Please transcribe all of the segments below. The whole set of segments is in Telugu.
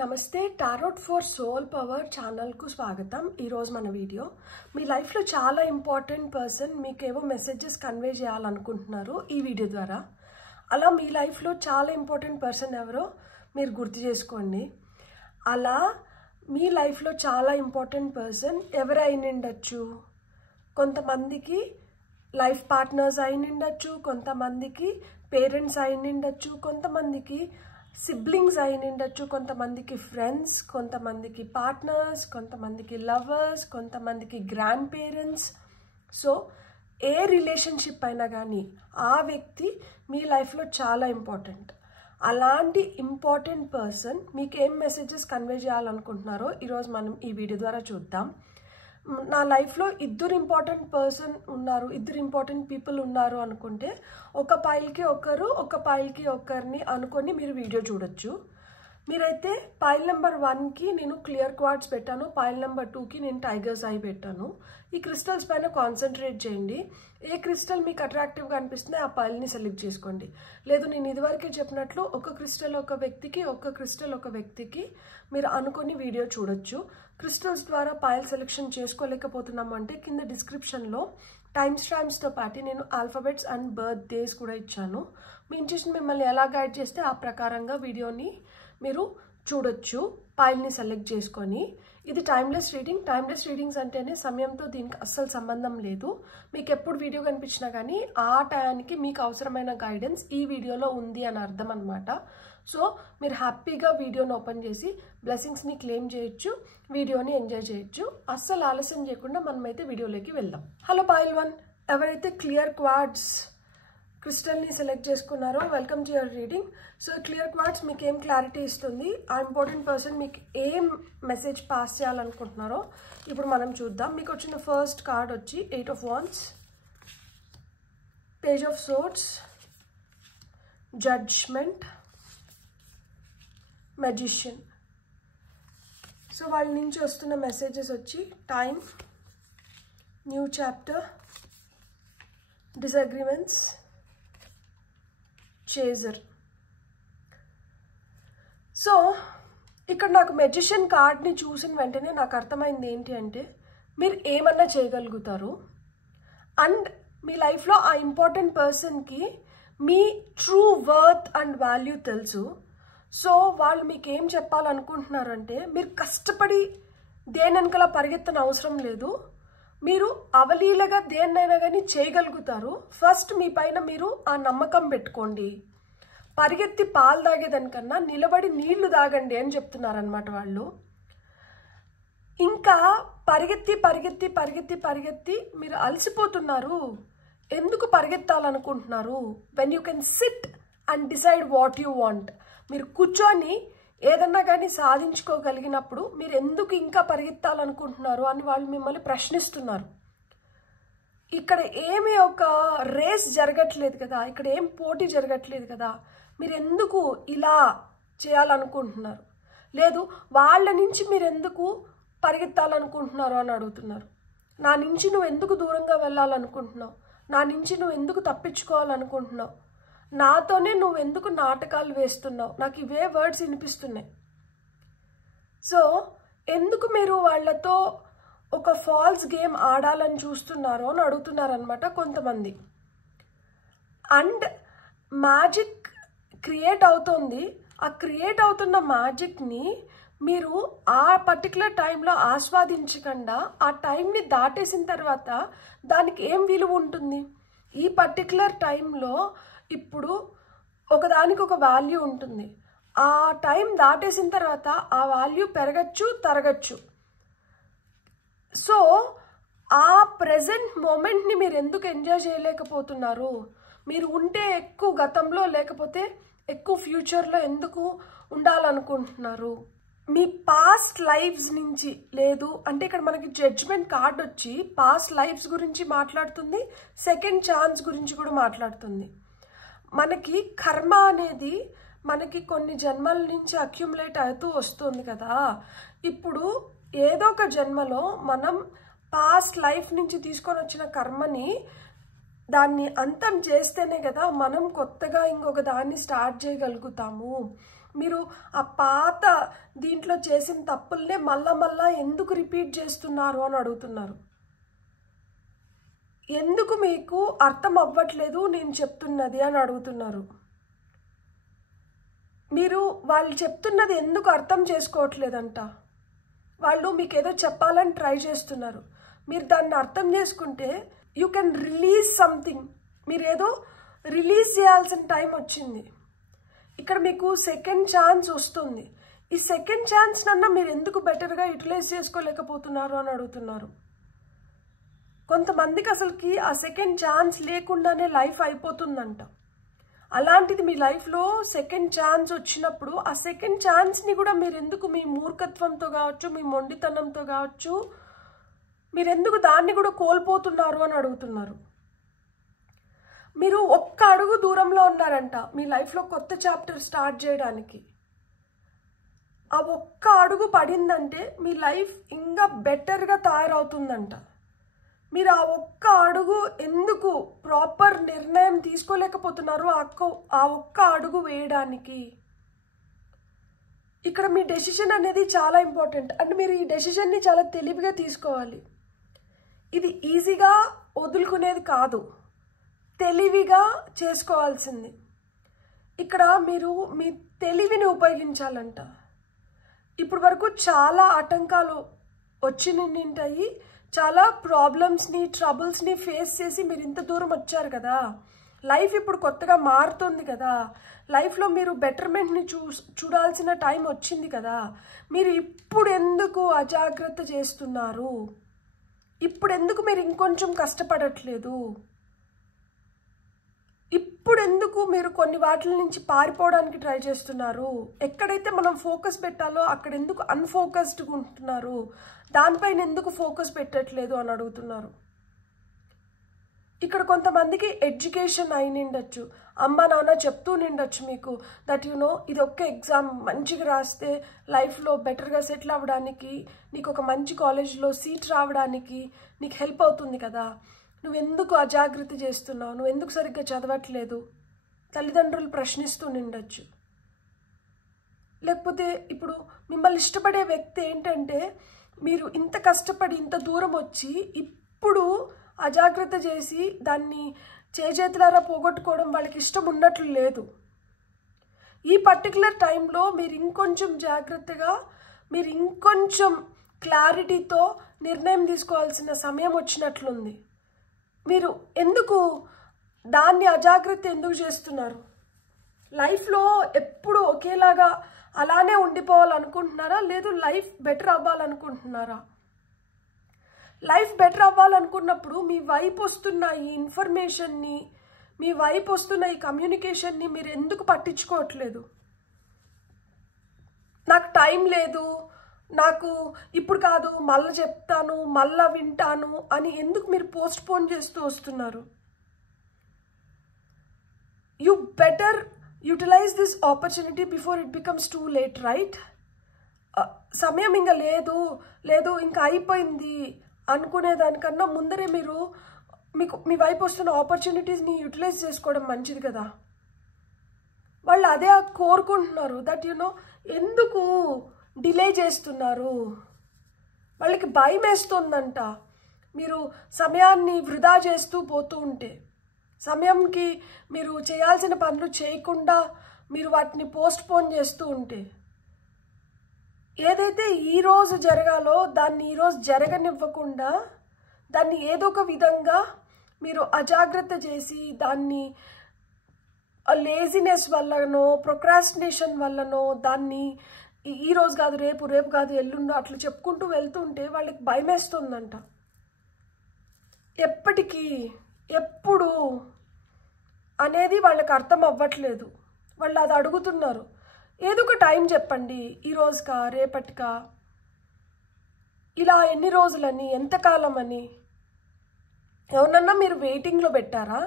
నమస్తే టారోట్ ఫర్ సోల్ పవర్ ఛానల్కు స్వాగతం. ఈరోజు మన వీడియో మీ లైఫ్లో చాలా ఇంపార్టెంట్ పర్సన్ మీకేవో మెసేజెస్ కన్వే చేయాలనుకుంటున్నారు ఈ వీడియో ద్వారా. అలా మీ లైఫ్లో చాలా ఇంపార్టెంట్ పర్సన్ ఎవరో మీరు గుర్తు చేసుకోండి. అలా మీ లైఫ్లో చాలా ఇంపార్టెంట్ పర్సన్ ఎవరైనా ఉండొచ్చు. కొంతమందికి లైఫ్ పార్ట్నర్స్ అయిన ఉండొచ్చు, కొంతమందికి పేరెంట్స్ అయిన ఉండొచ్చు, కొంతమందికి సిబ్లింగ్స్ అయిన ఉండొచ్చు, కొంతమందికి ఫ్రెండ్స్, కొంతమందికి పార్ట్నర్స్, కొంతమందికి లవర్స్, కొంతమందికి గ్రాండ్ పేరెంట్స్. సో ఏ రిలేషన్షిప్ అయినా కానీ ఆ వ్యక్తి మీ లైఫ్లో చాలా ఇంపార్టెంట్. అలాంటి ఇంపార్టెంట్ పర్సన్ మీకు ఏం మెసేజెస్ కన్వే చేయాలనుకుంటున్నారో ఈరోజు మనం ఈ వీడియో ద్వారా చూద్దాం. నా లైఫ్లో ఇద్దరు ఇంపార్టెంట్ పర్సన్ ఉన్నారు, ఇద్దరు ఇంపార్టెంట్ పీపుల్ ఉన్నారు అనుకుంటే ఒక పైల్కి ఒకరు, ఒక పైల్కి ఒకరిని అనుకొని మీరు వీడియో చూడొచ్చు. మీరైతే పైల్ నెంబర్ 1కి నేను క్లియర్ క్వార్ట్స్ పెట్టాను, పైల్ నెంబర్ 2కి నేను టైగర్స్ ఐ పెట్టాను. ఈ క్రిస్టల్స్ పైన కాన్సన్ట్రేట్ చేయండి. ఏ క్రిస్టల్ మీకు అట్రాక్టివ్గా అనిపిస్తుంది ఆ పైల్ని సెలెక్ట్ చేసుకోండి. లేదు నేను ఇదివరకే చెప్పినట్లు ఒక క్రిస్టల్ ఒక వ్యక్తికి, ఒక క్రిస్టల్ ఒక వ్యక్తికి మీరు అనుకొని వీడియో చూడొచ్చు. క్రిస్టల్స్ ద్వారా పైల్ సెలెక్షన్ చేసుకోలేకపోతున్నాము అంటే కింద డిస్క్రిప్షన్లో టైమ్ స్టాంప్స్తో పాటు నేను ఆల్ఫాబెట్స్ అండ్ బర్త్ డేస్ కూడా ఇచ్చాను. మీ ఇంట్యూషన్ మిమ్మల్ని ఎలా గైడ్ చేస్తే ఆ ప్రకారంగా వీడియోని మీరు చూడొచ్చు పైల్ని సెలెక్ట్ చేసుకొని. ఇది టైమ్లెస్ రీడింగ్. టైమ్లెస్ రీడింగ్స్ అంటేనే సమయంతో దీనికి అస్సలు సంబంధం లేదు. మీకు ఎప్పుడు వీడియో కనిపించినా కానీ ఆ టయానికి మీకు అవసరమైన గైడెన్స్ ఈ వీడియోలో ఉంది అని అర్థం అనమాట. సో మీరు హ్యాపీగా వీడియోని ఓపెన్ చేసి బ్లెస్సింగ్స్ని క్లెయిమ్ చేయొచ్చు, వీడియోని ఎంజాయ్ చేయొచ్చు. అస్సలు ఆలస్యం చేయకుండా మనమైతే వీడియోలోకి వెళ్దాం. హలో పైల్ 1, ఎవరైతే క్లియర్ క్వార్ట్స్ క్రిస్టల్ని సెలెక్ట్ చేసుకున్నారో welcome to your reading. So clear quartz మీకు ఏం క్లారిటీ ఇస్తుంది, ఆ ఇంపార్టెంట్ పర్సన్ మీకు ఏం మెసేజ్ పాస్ చేయాలనుకుంటున్నారో ఇప్పుడు మనం చూద్దాం. మీకు వచ్చిన ఫస్ట్ కార్డ్ వచ్చి 8 of Wands, Page of Swords, Judgment, Magician. So వాళ్ళ నుంచి వస్తున్న మెసేజెస్ వచ్చి time, new chapter, disagreements, chaser. So ఇక్కడ నాకు మెజిషియన్ కార్డ్ని చూసిన వెంటనే నాకు అర్థమైంది ఏంటి అంటే మీరు ఏమన్నా చేయగలుగుతారు అండ్ మీ లైఫ్లో ఆ ఇంపార్టెంట్ పర్సన్కి మీ ట్రూ వర్త్ అండ్ వాల్యూ తెలుసు. సో వాళ్ళు మీకు ఏం చెప్పాలనుకుంటున్నారంటే మీరు కష్టపడి దేని వెనకలా పరిగెత్తని అవసరం లేదు, మీరు అవలీలగా దేన్నైనా కానీ చేయగలుగుతారు. ఫస్ట్ మీ పైన మీరు ఆ నమ్మకం పెట్టుకోండి. పరిగెత్తి పాలు తాగేదానికన్నా నిలబడి నీళ్లు తాగండి అని చెప్తున్నారనమాట వాళ్ళు. ఇంకా పరిగెత్తి పరిగెత్తి పరిగెత్తి పరిగెత్తి మీరు అలసిపోతున్నారు. ఎందుకు పరిగెత్తాలనుకుంటున్నారు? When you can sit and decide what you want. మీరు కూర్చొని ఏదన్నా కానీ సాధించుకోగలిగినప్పుడు మీరు ఎందుకు ఇంకా పరిగెత్తాలనుకుంటున్నారు అని వాళ్ళు మిమ్మల్ని ప్రశ్నిస్తున్నారు. ఇక్కడ ఏమి ఒక రేస్ జరగట్లేదు కదా, ఇక్కడ ఏం పోటీ జరగట్లేదు కదా, మీరు ఎందుకు ఇలా చేయాలనుకుంటున్నారు, లేదు వాళ్ళ నుంచి మీరు ఎందుకు పరిగెత్తాలనుకుంటున్నారు అని అడుగుతున్నారు. నా నుంచి నువ్వు ఎందుకు దూరంగా వెళ్ళాలనుకుంటున్నావు, నా నుంచి నువ్వు ఎందుకు తప్పించుకోవాలనుకుంటున్నావు, నాతోనే నువ్వు ఎందుకు నాటకాలు వేస్తున్నావు, నాకు ఇవే వర్డ్స్ వినిపిస్తున్నాయి. సో ఎందుకు మీరు వాళ్ళతో ఒక ఫాల్స్ గేమ్ ఆడాలని చూస్తున్నారు అని అడుగుతున్నారు అనమాట కొంతమంది. అండ్ మ్యాజిక్ క్రియేట్ అవుతుంది. ఆ క్రియేట్ అవుతున్న మ్యాజిక్ని మీరు ఆ పర్టికులర్ టైంలో ఆస్వాదించకుండా ఆ టైంని దాటేసిన తర్వాత దానికి ఏం విలువ ఉంటుంది? ఈ పర్టికులర్ టైంలో ఇప్పుడు ఒకదానికి ఒక వాల్యూ ఉంటుంది. ఆ టైం దాటేసిన తర్వాత ఆ వాల్యూ పెరగచ్చు తరగచ్చు. సో ఆ ప్రెజెంట్ మూమెంట్ని మీరు ఎందుకు ఎంజాయ్ చేయలేకపోతున్నారు? మీరు ఉంటే ఎక్కువ గతంలో లేకపోతే ఎక్కువ ఫ్యూచర్లో ఎందుకు ఉండాలనుకుంటున్నారు? మీ పాస్ట్ లైఫ్స్ నుంచి లేదు అంటే ఇక్కడ మనకి జడ్జ్మెంట్ కార్డ్ వచ్చి పాస్ట్ లైఫ్స్ గురించి మాట్లాడుతుంది, సెకండ్ ఛాన్స్ గురించి కూడా మాట్లాడుతుంది. మనకి కర్మ అనేది మనకి కొన్ని జన్మల నుంచి అక్యుములేట్ అవుతూ వస్తుంది కదా. ఇప్పుడు ఏదో ఒక జన్మలో మనం పాస్ట్ లైఫ్ నుంచి తీసుకొని వచ్చిన కర్మని దాన్ని అంతం చేస్తేనే కదా మనం కొత్తగా ఇంకొక దాన్ని స్టార్ట్ చేయగలుగుతాము. మీరు ఆ పాత దీంట్లో చేసిన తప్పుల్నే మళ్ళా ఎందుకు రిపీట్ చేస్తున్నారు అని అడుగుతున్నారు. ఎందుకు మీకు అర్థం అవ్వట్లేదు నేను చెప్తున్నది అని అడుగుతున్నారు. మీరు వాళ్ళు చెప్తున్నది ఎందుకు అర్థం చేసుకోవట్లేదంట. వాళ్ళు మీకు ఏదో చెప్పాలని ట్రై చేస్తున్నారు. మీరు దాన్ని అర్థం చేసుకుంటే యూ కెన్ రిలీజ్ సంథింగ్. మీరు ఏదో రిలీజ్ చేయాల్సిన టైం వచ్చింది. ఇక్కడ మీకు సెకండ్ ఛాన్స్ వస్తుంది. ఈ సెకండ్ ఛాన్స్ నన్నా మీరు ఎందుకు బెటర్గా యూటిలైజ్ చేసుకోలేకపోతున్నారు అని అడుగుతున్నారు. కొంతమందికి అసలుకి ఆ సెకండ్ ఛాన్స్ లేకుండానే లైఫ్ అయిపోతుందంట. అలాంటిది మీ లైఫ్లో సెకండ్ ఛాన్స్ వచ్చినప్పుడు ఆ సెకండ్ ఛాన్స్ని కూడా మీరు ఎందుకు మీ మూర్ఖత్వంతో కావచ్చు, మీ మొండితనంతో కావచ్చు, మీరు ఎందుకు దాన్ని కూడా కోల్పోతున్నారు అని అడుగుతున్నారు. మీరు ఒక్క అడుగు దూరంలో ఉన్నారంట మీ లైఫ్లో కొత్త చాప్టర్ స్టార్ట్ చేయడానికి. ఆ ఒక్క అడుగు పడిందంటే మీ లైఫ్ ఇంకా బెటర్గా తయారవుతుందంట. మీరు ఆ ఒక్క అడుగు ఎందుకు ప్రాపర్ నిర్ణయం తీసుకోలేకపోతున్నారు ఆ ఒక్క అడుగు వేయడానికి? ఇక్కడ మీ డెసిషన్ అనేది చాలా ఇంపార్టెంట్. అంటే మీరు ఈ డెసిషన్ని చాలా తెలివిగా తీసుకోవాలి. ఇది ఈజీగా వదులుకునేది కాదు, తెలివిగా చేసుకోవాల్సింది. ఇక్కడ మీరు మీ తెలివిని ఉపయోగించాలంట. ఇప్పటి వరకు చాలా ఆటంకాలు వచ్చి నింటాయి, చాలా ప్రాబ్లమ్స్ని ట్రబుల్స్ని ఫేస్ చేసి మీరు ఇంత దూరం వచ్చారు కదా. లైఫ్ ఇప్పుడు కొత్తగా మారుతుంది కదా. లైఫ్లో మీరు బెటర్మెంట్ని చూడాల్సిన టైం వచ్చింది కదా. మీరు ఇప్పుడు ఎందుకు అజాగ్రత్త చేస్తున్నారు? ఇప్పుడు ఎందుకు మీరు ఇంకొంచెం కష్టపడట్లేదు? ఇప్పుడు ఎందుకు మీరు కొన్ని వాటిల నుంచి పారిపోవడానికి ట్రై చేస్తున్నారు? ఎక్కడైతే మనం ఫోకస్ పెట్టాలో అక్కడ ఎందుకు అన్ఫోకస్డ్గా ఉంటున్నారు? దానిపైన ఎందుకు ఫోకస్ పెట్టట్లేదు అని అడుగుతున్నారు. ఇక్కడ కొంతమందికి ఎడ్యుకేషన్ అయి నిండొచ్చు, అమ్మ నాన్న చెప్తూ నిండొచ్చు మీకు దట్ యు నో ఇది ఒక్క ఎగ్జామ్ మంచిగా రాస్తే లైఫ్లో బెటర్గా సెటిల్ అవ్వడానికి, నీకు ఒక మంచి కాలేజ్లో సీట్ రావడానికి నీకు హెల్ప్ అవుతుంది కదా. నువ్వెందుకు అజాగ్రత్త చేస్తున్నావు? నువ్వెందుకు సరిగ్గా చదవట్లేదు? తల్లిదండ్రులు ప్రశ్నిస్తూ నిండొచ్చు. లేకపోతే ఇప్పుడు మిమ్మల్ని ఇష్టపడే వ్యక్తి ఏంటంటే మీరు ఇంత కష్టపడి ఇంత దూరం వచ్చి ఇప్పుడు అజాగ్రత్త చేసి దాన్ని చేజేతులారా పోగొట్టుకోవడం వాళ్ళకి ఇష్టం ఉన్నట్లు లేదు. ఈ పర్టికులర్ టైంలో మీరు ఇంకొంచెం జాగ్రత్తగా, మీరు ఇంకొంచెం క్లారిటీతో నిర్ణయం తీసుకోవాల్సిన సమయం వచ్చినట్లుంది. మీరు ఎందుకు దాన్ని అజాగ్రత్త ఎందుకు చేస్తున్నారు? లైఫ్లో ఎప్పుడు ఒకేలాగా అలానే ఉండిపోవాలనుకుంటున్నారా? లేదు లైఫ్ బెటర్ అవ్వాలనుకుంటున్నారా? లైఫ్ బెటర్ అవ్వాలనుకున్నప్పుడు మీ వైపు వస్తున్న ఈ ఇన్ఫర్మేషన్ని, మీ వైపు వస్తున్న ఈ కమ్యూనికేషన్ని మీరు ఎందుకు పట్టించుకోవట్లేదు? నాకు టైం లేదు, నాకు ఇప్పుడు కాదు మళ్ళీ చెప్తాను, మళ్ళీ వింటాను అని ఎందుకు మీరు పోస్ట్ పోన్ చేస్తూ వస్తున్నారు? You better utilise this opportunity before it becomes too late, right? సమయం ఇంకా లేదు ఇంకా అయిపోయింది అనుకునే దానికన్నా ముందరే మీకు మీ వైపు వస్తున్న ఆపర్చునిటీస్ని యూటిలైజ్ చేసుకోవడం మంచిది కదా. వాళ్ళు అదే కోరుకుంటున్నారు దట్ యు నో ఎందుకు డిలే చేస్తున్నారు. వాళ్ళకి భయం వేస్తుందంట మీరు సమయాన్ని వృధా చేస్తూ పోతూ ఉంటే. సమయంకి మీరు చేయాల్సిన పనులు చేయకుండా మీరు వాటిని పోస్ట్ పోన్ చేస్తూ ఉంటే ఏదైతే ఈరోజు జరగాలో దాన్ని ఈరోజు జరగనివ్వకుండా దాన్ని ఏదో ఒక విధంగా మీరు అజాగ్రత్త చేసి దాన్ని లేజినెస్ వల్లనో ప్రొక్రాస్టినేషన్ వల్లనో దాన్ని ఈరోజు కాదు రేపు కాదు ఎల్లుండో అట్లా చెప్పుకుంటూ వెళ్తుంటే వాళ్ళకి భయం వేస్తుందంట. ఎప్పటికీ ఎప్పుడు అనేది వాళ్ళకి అర్థం అవ్వట్లేదు. వాళ్ళు అది అడుగుతున్నారు. ఏదో ఒక టైం చెప్పండి, ఈరోజుకా రేపటికా, ఇలా ఎన్ని రోజులని, ఎంతకాలం అని. ఎవరన్నా మీరు వెయిటింగ్లో పెట్టారా?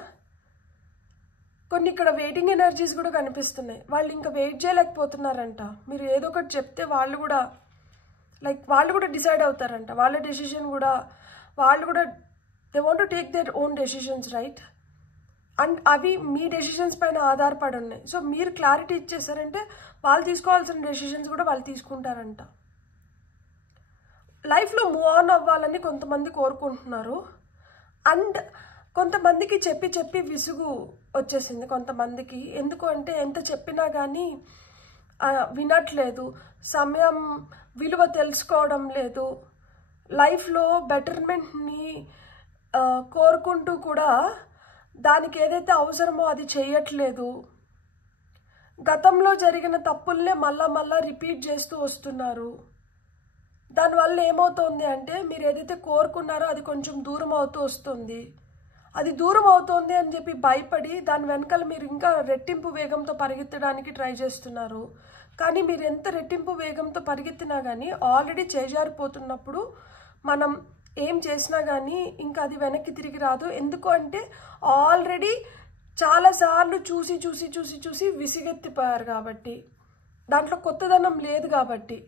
కొన్ని ఇక్కడ వెయిటింగ్ ఎనర్జీస్ కూడా కనిపిస్తున్నాయి. వాళ్ళు ఇంకా వెయిట్ చేయలేకపోతున్నారంట. మీరు ఏదో ఒకటి చెప్తే వాళ్ళు కూడా డిసైడ్ అవుతారంట. వాళ్ళ డెసిషన్ కూడా వాళ్ళు కూడా they want to take their own decisions, right? And అవి మీ డెసిషన్స్ పైన ఆధారపడి ఉన్నాయి. సో మీరు క్లారిటీ ఇచ్చేసారంటే వాళ్ళు తీసుకోవాల్సిన డెసిషన్స్ కూడా వాళ్ళు తీసుకుంటారంట. లైఫ్లో మూవ్ ఆన్ అవ్వాలని కొంతమంది కోరుకుంటున్నారు. అండ్ కొంతమందికి చెప్పి చెప్పి విసుగు వచ్చేసింది కొంతమందికి. ఎందుకు అంటే ఎంత చెప్పినా కానీ వినట్లేదు, సమయం విలువ తెలుసుకోవడం లేదు, లైఫ్లో బెటర్మెంట్ని కోరుకుంటూ కూడా దానికి ఏదైతే అవసరమో అది చేయట్లేదు, గతంలో జరిగిన తప్పుల్నే మళ్ళా రిపీట్ చేస్తూ వస్తున్నారు. దానివల్ల ఏమవుతుంది అంటే మీరు ఏదైతే కోరుకున్నారో అది కొంచెం దూరం అవుతూ వస్తుంది. అది దూరం అవుతుంది అని చెప్పి భయపడి దాని వెనకాల మీరు ఇంకా రెట్టింపు వేగంతో పరిగెత్తడానికి ట్రై చేస్తున్నారు. కానీ మీరు ఎంత రెట్టింపు వేగంతో పరిగెత్తినా కానీ ఆల్రెడీ చేజారిపోతున్నప్పుడు మనం ఏం చేసినా కానీ ఇంకా అది వెనక్కి తిరిగి రాదు. ఎందుకు అంటే ఆల్రెడీ చాలాసార్లు చూసి చూసి చూసి చూసి విసిగెత్తిపోయారు కాబట్టి, దాంట్లో కొత్తదనం లేదు కాబట్టి.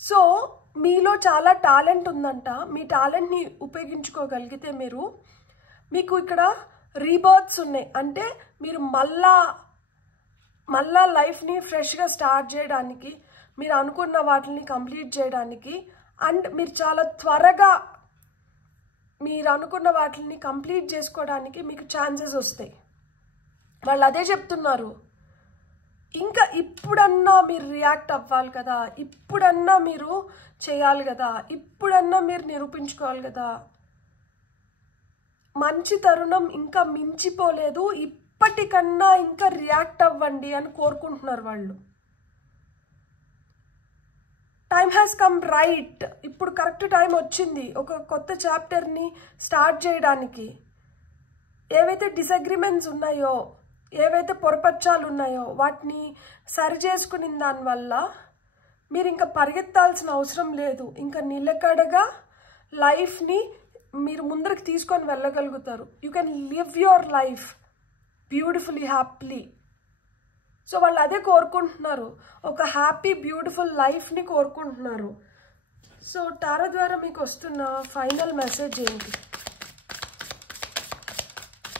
సో మీలో చాలా టాలెంట్ ఉందంట. మీ టాలెంట్ని ఉపయోగించుకోగలిగితే మీకు ఇక్కడ రీబర్త్స్ ఉన్నాయి. అంటే మీరు మళ్ళా లైఫ్ని ఫ్రెష్గా స్టార్ట్ చేయడానికి, మీరు అనుకున్న వాటిని కంప్లీట్ చేయడానికి, అండ్ మీరు చాలా త్వరగా మీరు అనుకున్న వాటిని కంప్లీట్ చేసుకోవడానికి మీకు ఛాన్సెస్ వస్తాయి. వాళ్ళు అదే చెప్తున్నారు. ఇంకా ఇప్పుడన్నా మీరు రియాక్ట్ అవ్వాలి కదా, ఇప్పుడన్నా మీరు చేయాలి కదా, ఇప్పుడన్నా మీరు నిరూపించుకోవాలి కదా, మంచి తరుణం ఇంకా మించిపోలేదు, ఇప్పటికన్నా ఇంకా రియాక్ట్ అవ్వండి అని కోరుకుంటున్నారు వాళ్ళు. Time has come right. ఇప్పుడు కరెక్ట్ టైం వచ్చింది ఒక కొత్త చాప్టర్ని స్టార్ట్ చేయడానికి. ఏవైతే డిసగ్రిమెంట్స్ ఉన్నాయో, ఏవైతే పొరపచ్చాలు ఉన్నాయో వాటిని సరి చేసుకుని దానివల్ల మీరు ఇంకా పరిగెత్తాల్సిన అవసరం లేదు. ఇంకా నిలకడగా లైఫ్ని మీరు ముందరికి తీసుకొని వెళ్ళగలుగుతారు. You can live your life beautifully, happily. So వాళ్ళు అదే కోరుకుంటున్నారు, ఒక హ్యాపీ బ్యూటిఫుల్ లైఫ్ని కోరుకుంటున్నారు. సో టారో ద్వారా మీకు వస్తున్న ఫైనల్ మెసేజ్ ఏంటి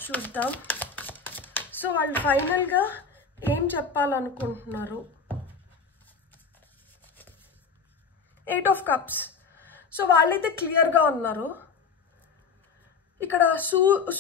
చూద్దాం. సో వాళ్ళు ఫైనల్గా ఏం చెప్పాలనుకుంటున్నారు. 8 of Cups. సో వాళ్ళైతే క్లియర్గా ఉన్నారు. ఇక్కడ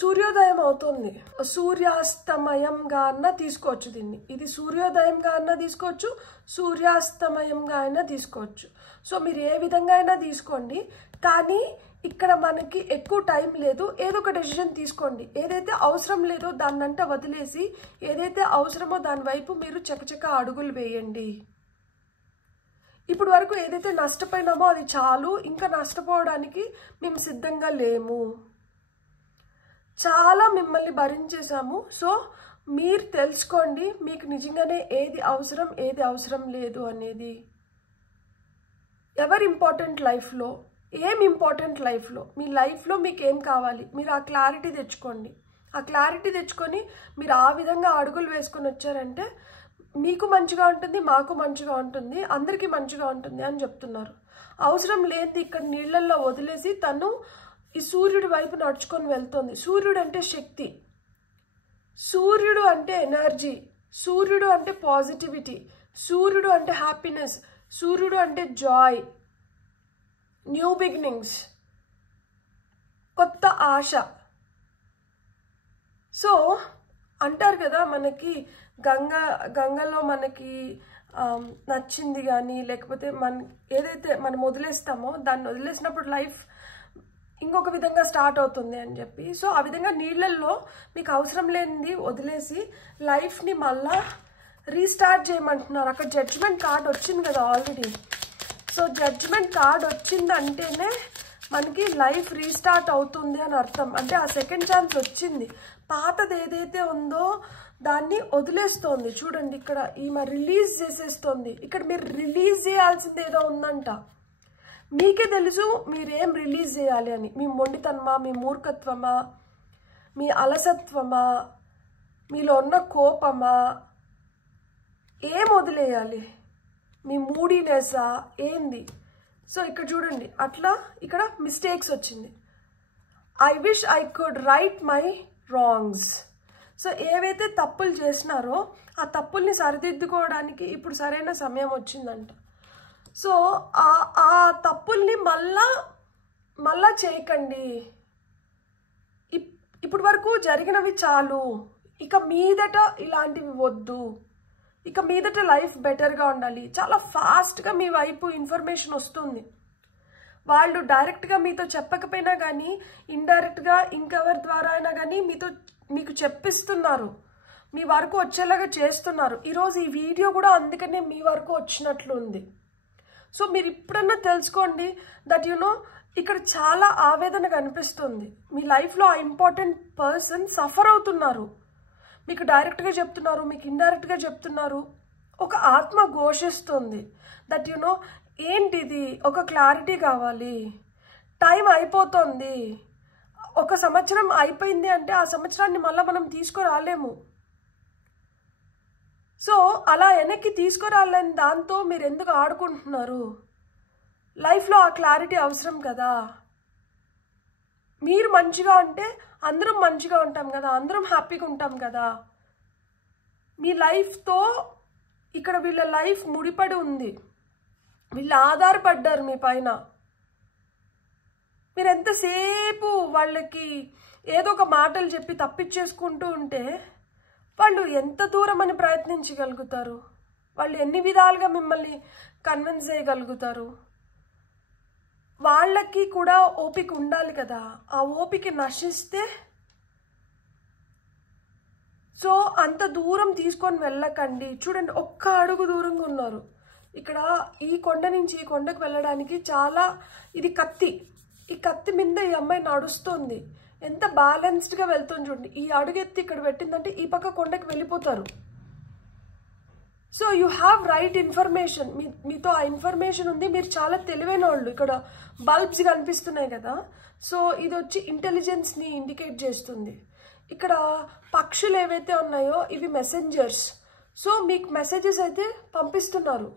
సూర్యోదయం అవుతుంది, సూర్యాస్తమయంగా అన్నా తీసుకోవచ్చు దీన్ని. ఇది సూర్యోదయంగా అన్నా తీసుకోవచ్చు, సూర్యాస్తమయంగా అయినా తీసుకోవచ్చు. సో మీరు ఏ విధంగా అయినా తీసుకోండి, కానీ ఇక్కడ మనకి ఎక్కువ టైం లేదు. ఏదో ఒక డెసిషన్ తీసుకోండి. ఏదైతే అవసరం లేదో దాన్నంతా వదిలేసి ఏదైతే అవసరమో దాని వైపు మీరు చకచక అడుగులు వేయండి. ఇప్పుడు వరకు ఏదైతే నష్టపోయినామో అది చాలు, ఇంకా నష్టపోవడానికి మేము సిద్ధంగా లేము. చాలా మిమ్మల్ని భరించేశాము. సో మీరు తెలుసుకోండి మీకు నిజంగానే ఏది అవసరం ఏది అవసరం లేదు అనేది. ఎవరు ఇంపార్టెంట్ లైఫ్లో, ఏం ఇంపార్టెంట్ లైఫ్లో, మీ లైఫ్లో మీకు ఏం కావాలి మీరు ఆ క్లారిటీ తెచ్చుకోండి. ఆ క్లారిటీ తెచ్చుకొని మీరు ఆ విధంగా అడుగులు వేసుకొని వచ్చారంటే మీకు మంచిగా ఉంటుంది, మాకు మంచిగా ఉంటుంది, అందరికీ మంచిగా ఉంటుంది అని చెప్తున్నారు. అవసరం లేనిది ఇక్కడ నీళ్ళల్లో వదిలేసి తను ఈ సూర్యుడి వైపు నడుచుకొని వెళ్తుంది. సూర్యుడు అంటే శక్తి, సూర్యుడు అంటే ఎనర్జీ, సూర్యుడు అంటే పాజిటివిటీ, సూర్యుడు అంటే హ్యాపీనెస్, సూర్యుడు అంటే జాయ్, న్యూ బిగినింగ్స్, కొత్త ఆశ. సో అంటారు కదా మనకి గంగలో మనకి నచ్చింది కానీ లేకపోతే ఏదైతే మనం వదిలేస్తామో దాన్ని వదిలేసినప్పుడు లైఫ్ ఇంకొక విధంగా స్టార్ట్ అవుతుంది అని చెప్పి. సో ఆ విధంగా నీళ్ళల్లో మీకు అవసరం లేనిది వదిలేసి లైఫ్ని మళ్ళా రీస్టార్ట్ చేయమంటున్నారు. అక్కడ జడ్జ్మెంట్ కార్డ్ వచ్చింది కదా ఆల్రెడీ. సో జడ్జ్మెంట్ కార్డ్ వచ్చిందంటేనే మనకి లైఫ్ రీస్టార్ట్ అవుతుంది అని అర్థం. అంటే ఆ సెకండ్ ఛాన్స్ వచ్చింది. పాతది ఏదైతే ఉందో దాన్ని వదిలేస్తోంది. చూడండి ఇక్కడ ఈమె రిలీజ్ చేసేస్తోంది. ఇక్కడ మీరు రిలీజ్ చేయాల్సింది ఏదో ఉందంట. మీకే తెలుసు మీరేం రిలీజ్ చేయాలి అని. మీ మొండితనమా, మీ మూర్ఖత్వమా, మీ అలసత్వమా, మీలో ఉన్న కోపమా, ఏం వదిలేయాలి, మీ మూడీనెస్సా ఏంది. సో ఇక్కడ చూడండి అట్లా ఇక్కడ మిస్టేక్స్ వచ్చింది. I wish I could right my wrongs. So ఏవైతే తప్పులు చేసినారో ఆ తప్పుల్ని సరిదిద్దుకోవడానికి ఇప్పుడు సరైన సమయం వచ్చిందంట. సో ఆ తప్పుల్ని మళ్ళా చేయకండి. ఇప్పటి వరకు జరిగినవి చాలు, ఇక మీదట ఇలాంటివి వద్దు, ఇక మీదట లైఫ్ బెటర్గా ఉండాలి. చాలా ఫాస్ట్గా మీ వైపు ఇన్ఫర్మేషన్ వస్తుంది. వాళ్ళు డైరెక్ట్గా మీతో చెప్పకపోయినా కానీ ఇండైరెక్ట్గా ఇంకెవరి ద్వారా అయినా కానీ మీకు చెప్పిస్తున్నారు, మీ వరకు వచ్చేలాగా చేస్తున్నారు. ఈరోజు ఈ వీడియో కూడా అందుకనే మీ వరకు వచ్చినట్లు ఉంది. సో మీరు ఇప్పుడన్నా తెలుసుకోండి దట్ ఇక్కడ చాలా ఆవేదన కనిపిస్తుంది. మీ లైఫ్లో ఆ ఇంపార్టెంట్ పర్సన్ సఫర్ అవుతున్నారు. మీకు డైరెక్ట్గా చెప్తున్నారు, మీకు ఇండైరెక్ట్గా చెప్తున్నారు. ఒక ఆత్మ ఘోషిస్తుంది దట్ ఏంటిది, ఒక క్లారిటీ కావాలి, టైం అయిపోతుంది. 1 సంవత్సరం అయిపోయింది అంటే ఆ సంవత్సరాన్ని మళ్ళీ మనం తీసుకురాలేము. సో అలా వెనక్కి తీసుకురాలేని దాంతో మీరు ఎందుకు ఆడుకుంటున్నారు? లైఫ్లో ఆ క్లారిటీ అవసరం కదా. మీరు మంచిగా ఉంటే అందరం మంచిగా ఉంటాం కదా, అందరం హ్యాపీగా ఉంటాం కదా. మీ లైఫ్తో ఇక్కడ వీళ్ళ లైఫ్ ముడిపడి ఉంది, వీళ్ళు ఆధారపడ్డారు మీ పైన. మీరు ఎంతసేపు వాళ్ళకి ఏదో ఒక మాటలు చెప్పి తప్పించేసుకుంటూ ఉంటే వాళ్ళు ఎంత దూరం అని ప్రయత్నించగలుగుతారు? వాళ్ళు ఎన్ని విధాలుగా మిమ్మల్ని కన్విన్స్ చేయగలుగుతారు? వాళ్ళకి కూడా ఓపిక ఉండాలి కదా. ఆ ఓపిక నశిస్తే సో అంత దూరం తీసుకొని వెళ్ళకండి. చూడండి, 1 అడుగు దూరంగా ఉన్నారు. ఇక్కడ ఈ కొండ నుంచి ఈ కొండకు వెళ్ళడానికి చాలా, ఇది కత్తి, ఈ కత్తి మీద ఈ అమ్మాయి నడుస్తుంది. ఎంత బ్యాలెన్స్డ్గా వెళ్తుంది చూడండి. ఈ అడుగు ఎత్తి ఇక్కడ పెట్టిందంటే ఈ పక్క కొండకి వెళ్ళిపోతారు. So you have right information. మీతో ఆ ఇన్ఫర్మేషన్ ఉంది, మీరు చాలా తెలివైన వాళ్ళు. ఇక్కడ బల్బ్స్ కనిపిస్తున్నాయి కదా, సో ఇది వచ్చి ఇంటెలిజెన్స్ని ఇండికేట్ చేస్తుంది. ఇక్కడ పక్షులు ఏవైతే ఉన్నాయో ఇవి మెసెంజర్స్. సో మీకు మెసేజెస్ అయితే పంపిస్తున్నారు.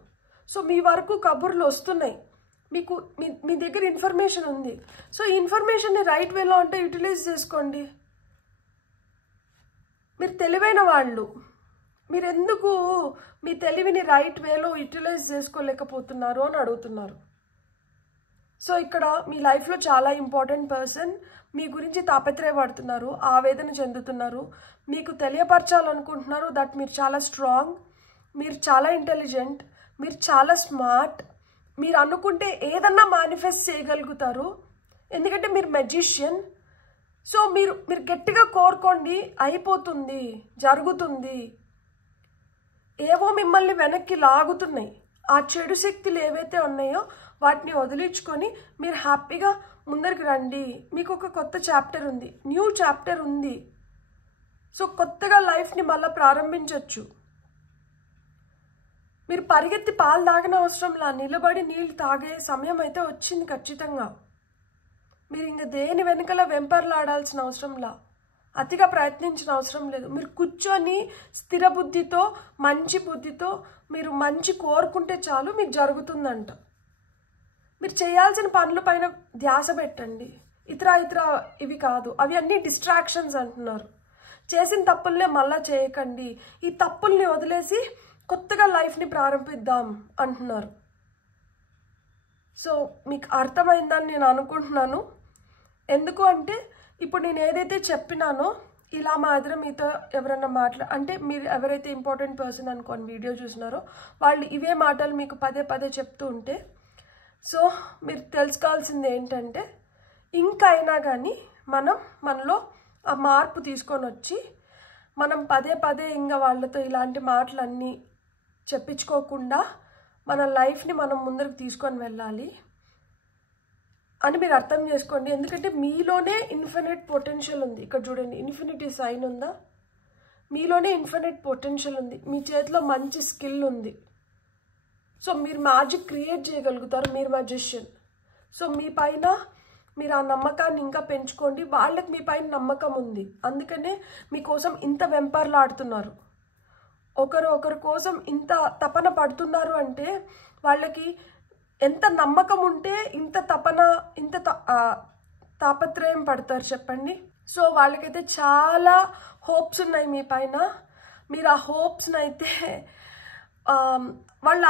సో మీ వరకు కబుర్లు వస్తున్నాయి, మీకు మీ దగ్గర ఇన్ఫర్మేషన్ ఉంది. సో ఈ ఇన్ఫర్మేషన్ని రైట్ వేలో అంటే యూటిలైజ్ చేసుకోండి. మీరు తెలివైన వాళ్ళు, మీరు ఎందుకు మీ తెలివిని రైట్ వేలో యూటిలైజ్ చేసుకోలేకపోతున్నారు అని అడుగుతున్నారు. సో ఇక్కడ మీ లైఫ్లో చాలా ఇంపార్టెంట్ పర్సన్ మీ గురించి తాపత్రయపడుతున్నారు, ఆవేదన చెందుతున్నారు, మీకు తెలియపరచాలనుకుంటున్నారు దట్ మీరు చాలా స్ట్రాంగ్, మీరు చాలా ఇంటెలిజెంట్, మీరు చాలా స్మార్ట్, మీరు అనుకుంటే ఏదన్నా మేనిఫెస్ట్ చేయగలుగుతారు. ఎందుకంటే మీరు మెజిషియన్. సో మీరు గట్టిగా కోరుకోండి, అయిపోతుంది, జరుగుతుంది. ఏవో మిమ్మల్ని వెనక్కి లాగుతున్నాయి, ఆ చెడు శక్తులు ఏవైతే ఉన్నాయో వాటిని వదిలించుకొని మీరు హ్యాపీగా ముందరికి రండి. మీకు ఒక కొత్త చాప్టర్ ఉంది, న్యూ చాప్టర్ ఉంది. సో కొత్తగా లైఫ్ని మళ్ళీ ప్రారంభించవచ్చు. మీరు పరిగెత్తి పాలు తాగిన అవసరంలా, నిలబడి నీళ్ళు తాగే సమయం అయితే వచ్చింది ఖచ్చితంగా. మీరు ఇంకా దేని వెనుకల వెంపర్లాడాల్సిన అవసరంలా, అతిగా ప్రయత్నించిన అవసరం లేదు. మీరు కూర్చొని స్థిర బుద్ధితో, మంచి బుద్ధితో మీరు మంచి కోరుకుంటే చాలు, మీకు జరుగుతుందంట. మీరు చేయాల్సిన పనుల పైన ధ్యాస పెట్టండి, ఇతర ఇవి కాదు. అవి అన్నీ డిస్ట్రాక్షన్స్ అంటున్నారు. చేసిన తప్పుల్నే మళ్ళా చేయకండి, ఈ తప్పుల్ని వదిలేసి కొత్తగా లైఫ్ని ప్రారంభిద్దాం అంటున్నారు. సో మీకు అర్థమైందని నేను అనుకుంటున్నాను. ఎందుకు అంటే ఇప్పుడు నేను ఏదైతే చెప్పినానో ఇలా మాత్రం మీతో ఎవరైనా అంటే మీరు ఎవరైతే ఇంపార్టెంట్ పర్సన్ అనుకోని వీడియో చూసినారో వాళ్ళు ఇవే మాటలు మీకు పదే చెప్తూ ఉంటే, సో మీరు తెలుసుకోవాల్సింది ఏంటంటే ఇంకైనా కానీ మనలో ఆ మార్పు తీసుకొని వచ్చి మనం పదే ఇంకా వాళ్ళతో ఇలాంటి మాటలన్నీ చెప్పించుకోకుండా మన లైఫ్ని మనం ముందరికి తీసుకొని వెళ్ళాలి అని మీరు అర్థం చేసుకోండి. ఎందుకంటే మీలోనే ఇన్ఫినిట్ పొటెన్షియల్ ఉంది. ఇక్కడ చూడండి, ఇన్ఫినిటీ సైన్ ఉందా? మీలోనే ఇన్ఫినిట్ పొటెన్షియల్ ఉంది, మీ చేతిలో మంచి స్కిల్ ఉంది. సో మీరు మ్యాజిక్ క్రియేట్ చేయగలుగుతారు, మీరు మ్యాజిషియన్. సో మీ పైన మీరు ఆ నమ్మకాన్ని ఇంకా పెంచుకోండి. వాళ్ళకి మీ పైన నమ్మకం ఉంది, అందుకనే మీకోసం ఇంత వెంపర్లాడుతున్నారు. ఒకరి కోసం ఇంత తపన పడుతున్నారు అంటే వాళ్ళకి ఎంత నమ్మకం ఉంటే ఇంత తపన, ఇంత తాపత్రయం పడతారు చెప్పండి? సో వాళ్ళకైతే చాలా హోప్స్ ఉన్నాయి మీ పైన. మీరు ఆ హోప్స్ని అయితే వాళ్ళు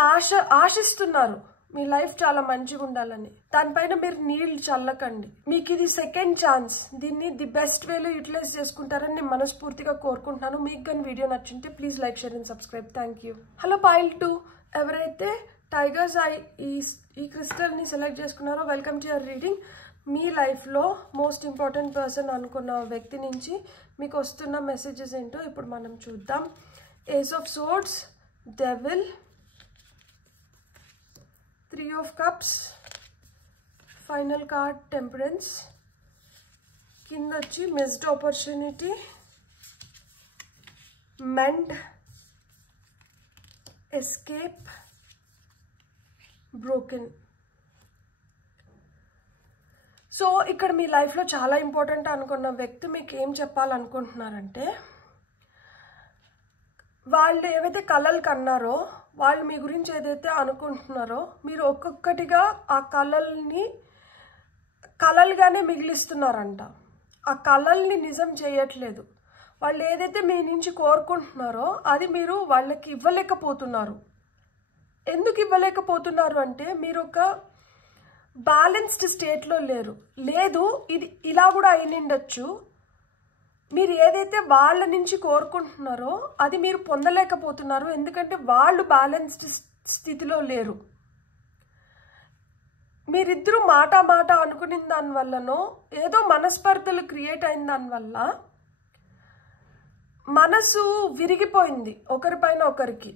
ఆశిస్తున్నారు మీ లైఫ్ చాలా మంచిగా ఉండాలని. దానిపైన మీరు నీళ్ళు చల్లకండి. మీకు ఇది సెకండ్ ఛాన్స్. దీన్ని ది బెస్ట్ వేలో యూటిలైజ్ చేసుకుంటారని నేను మనస్ఫూర్తిగా కోరుకుంటున్నాను. మీకు కానీ వీడియో నచ్చింటే please like, share and subscribe. Thank you. Hello pile 2, ఎవరైతే టైగర్స్ ఐ ఈ క్రిస్టల్ని సెలెక్ట్ చేసుకున్నారో వెల్కమ్ టు యువర్ రీడింగ్. మీ లైఫ్లో మోస్ట్ ఇంపార్టెంట్ పర్సన్ అనుకున్న వ్యక్తి నుంచి మీకు వస్తున్న మెసేజెస్ ఏంటో ఇప్పుడు మనం చూద్దాం. Ace of swords, devil, 3 of cups, final card temperance, కింద వచ్చి missed opportunity, mend, escape, broken. So ఇక్కడ మీ లైఫ్లో చాలా ఇంపార్టెంట్ అనుకున్న వ్యక్తి మీకు ఏం చెప్పాలనుకుంటున్నారంటే, వాళ్ళు ఏవైతే కలలు కన్నారో, వాళ్ళు మీ గురించి ఏదైతే అనుకుంటున్నారో మీరు ఒక్కొక్కటిగా ఆ కలలుగానే మిగిలిస్తున్నారంట. ఆ కలల్ని నిజం చేయట్లేదు. వాళ్ళు ఏదైతే మీ నుంచి కోరుకుంటున్నారో అది మీరు వాళ్ళకి ఇవ్వలేకపోతున్నారు. ఎందుకు ఇవ్వలేకపోతున్నారు అంటే మీరు ఒక బ్యాలెన్స్డ్ స్టేట్లో లేదు. ఇది ఇలా కూడా అయినిండొచ్చు. మీరు ఏదైతే వాళ్ళ నుంచి కోరుకుంటున్నారో అది మీరు పొందలేకపోతున్నారు. ఎందుకంటే వాళ్ళు బ్యాలెన్స్డ్ స్థితిలో లేరు. మీరిద్దరూ మాట అనుకున్న దానివల్లనో ఏదో మనస్పర్ధలు క్రియేట్ అయిన దానివల్ల మనసు విరిగిపోయింది ఒకరిపైన ఒకరికి.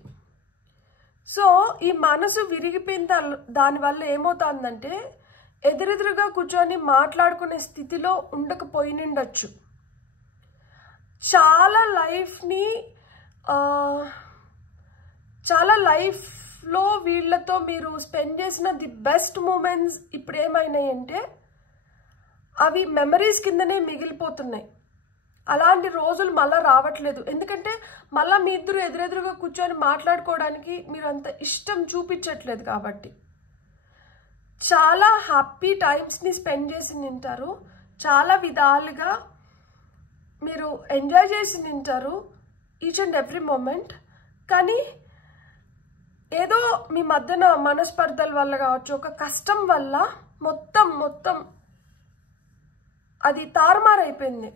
సో ఈ మనసు విరిగిపోయిన దానివల్ల ఏమవుతుందంటే ఎదురెదురుగా కూర్చొని మాట్లాడుకునే స్థితిలో ఉండకపోయినుండొచ్చు. చాలా లైఫ్లో వీళ్ళతో మీరు స్పెండ్ చేసిన ది బెస్ట్ మూమెంట్స్ ఇప్పుడు ఏమైనాయి అంటే అవి మెమరీస్ కిందనే మిగిలిపోతున్నాయి. అలాంటి రోజులు మళ్ళీ రావట్లేదు. ఎందుకంటే మళ్ళీ మీ ఇద్దరు ఎదురెదురుగా కూర్చొని మాట్లాడుకోవడానికి మీరు అంత ఇష్టం చూపించట్లేదు. కాబట్టి చాలా హ్యాపీ టైమ్స్ని స్పెండ్ చేసి నింటారు. చాలా విధాలుగా మీరు ఎంజాయ్ చేసి నింటారు ఈచ్ అండ్ ఎవ్రీ మూమెంట్. కానీ ఏదో మీ మధ్యన మనస్పర్ధల వల్ల కావచ్చు, ఒక కష్టం వల్ల మొత్తం అది తారుమారైపోయింది.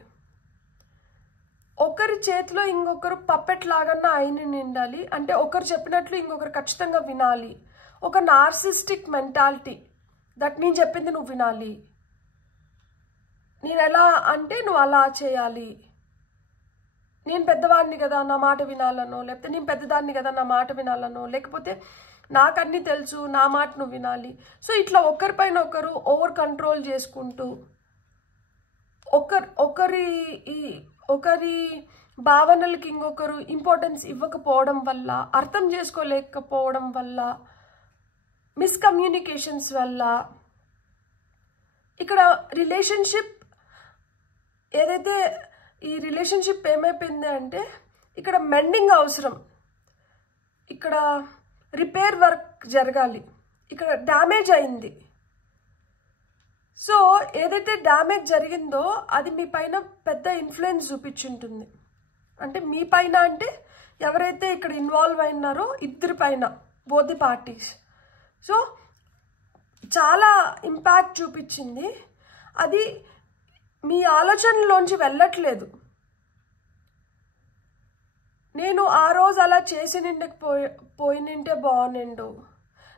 ఒకరి చేతిలో ఇంకొకరు పప్పెట్ లాగన్నా అయిన నిండాలి. అంటే ఒకరు చెప్పినట్లు ఇంకొకరు ఖచ్చితంగా వినాలి. ఒక నార్సిస్టిక్ మెంటాలిటీ, దట్ నేను చెప్పింది నువ్వు వినాలి, నేను ఎలా అంటే నువ్వు అలా చేయాలి, నేను పెద్దవాడిని కదా నా మాట వినాలనో, లేకపోతే నేను పెద్దదాన్ని కదా నా మాట వినాలనో, లేకపోతే నాకన్నీ తెలుసు నా మాట నువ్వు వినాలి. సో ఇట్లా ఒకరిపైన ఒకరు ఓవర్ కంట్రోల్ చేసుకుంటూ ఒకరి భావనలకి ఇంకొకరు ఇంపార్టెన్స్ ఇవ్వకపోవడం వల్ల, అర్థం చేసుకోలేకపోవడం వల్ల, మిస్కమ్యూనికేషన్స్ వల్ల ఇక్కడ ఈ రిలేషన్షిప్ ఏమైపోయింది అంటే ఇక్కడ మెండింగ్ అవసరం, ఇక్కడ రిపేర్ వర్క్ జరగాలి, ఇక్కడ డ్యామేజ్ అయింది. సో ఏదైతే డ్యామేజ్ జరిగిందో అది మీ పైన పెద్ద ఇన్ఫ్లుయెన్స్ చూపించుంటుంది. అంటే మీ పైన అంటే ఎవరైతే ఇక్కడ ఇన్వాల్వ్ అయినారో ఇద్దరి పైన, బోత్ ది పార్టీస్. సో చాలా ఇంపాక్ట్ చూపించింది. అది మీ ఆలోచనలోంచి వెళ్ళట్లేదు. నేను ఆ రోజు అలా చేసి పోయినింటే బాగుండు,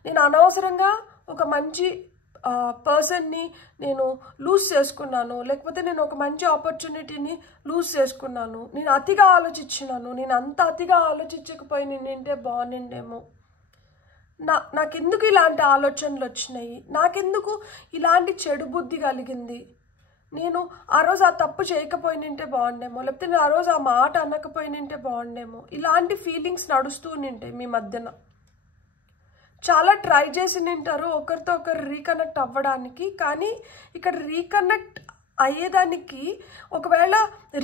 నేను అనవసరంగా ఒక మంచి పర్సన్ని నేను లూజ్ చేసుకున్నాను, లేకపోతే నేను ఒక మంచి ఆపర్చునిటీని లూజ్ చేసుకున్నాను, నేను అతిగా ఆలోచించినాను, నేను అంత అతిగా ఆలోచించకపోయినింటే బాగుండేమో, నాకెందుకు ఇలాంటి ఆలోచనలు వచ్చినాయి, నాకెందుకు ఇలాంటి చెడు బుద్ధి కలిగింది, నేను ఆ రోజు ఆ తప్పు చేయకపోయినింటే బాగుండేమో, లేకపోతే నేను ఆ రోజు ఆ మాట అనకపోయినింటే బాగుండేమో, ఇలాంటి ఫీలింగ్స్ నడుస్తూ నింటాయి మీ మధ్యన. చాలా ట్రై చేసి నింటారు ఒకరితో ఒకరు రీకనెక్ట్ అవ్వడానికి. కానీ ఇక్కడ రీకనెక్ట్ అయ్యేదానికి, ఒకవేళ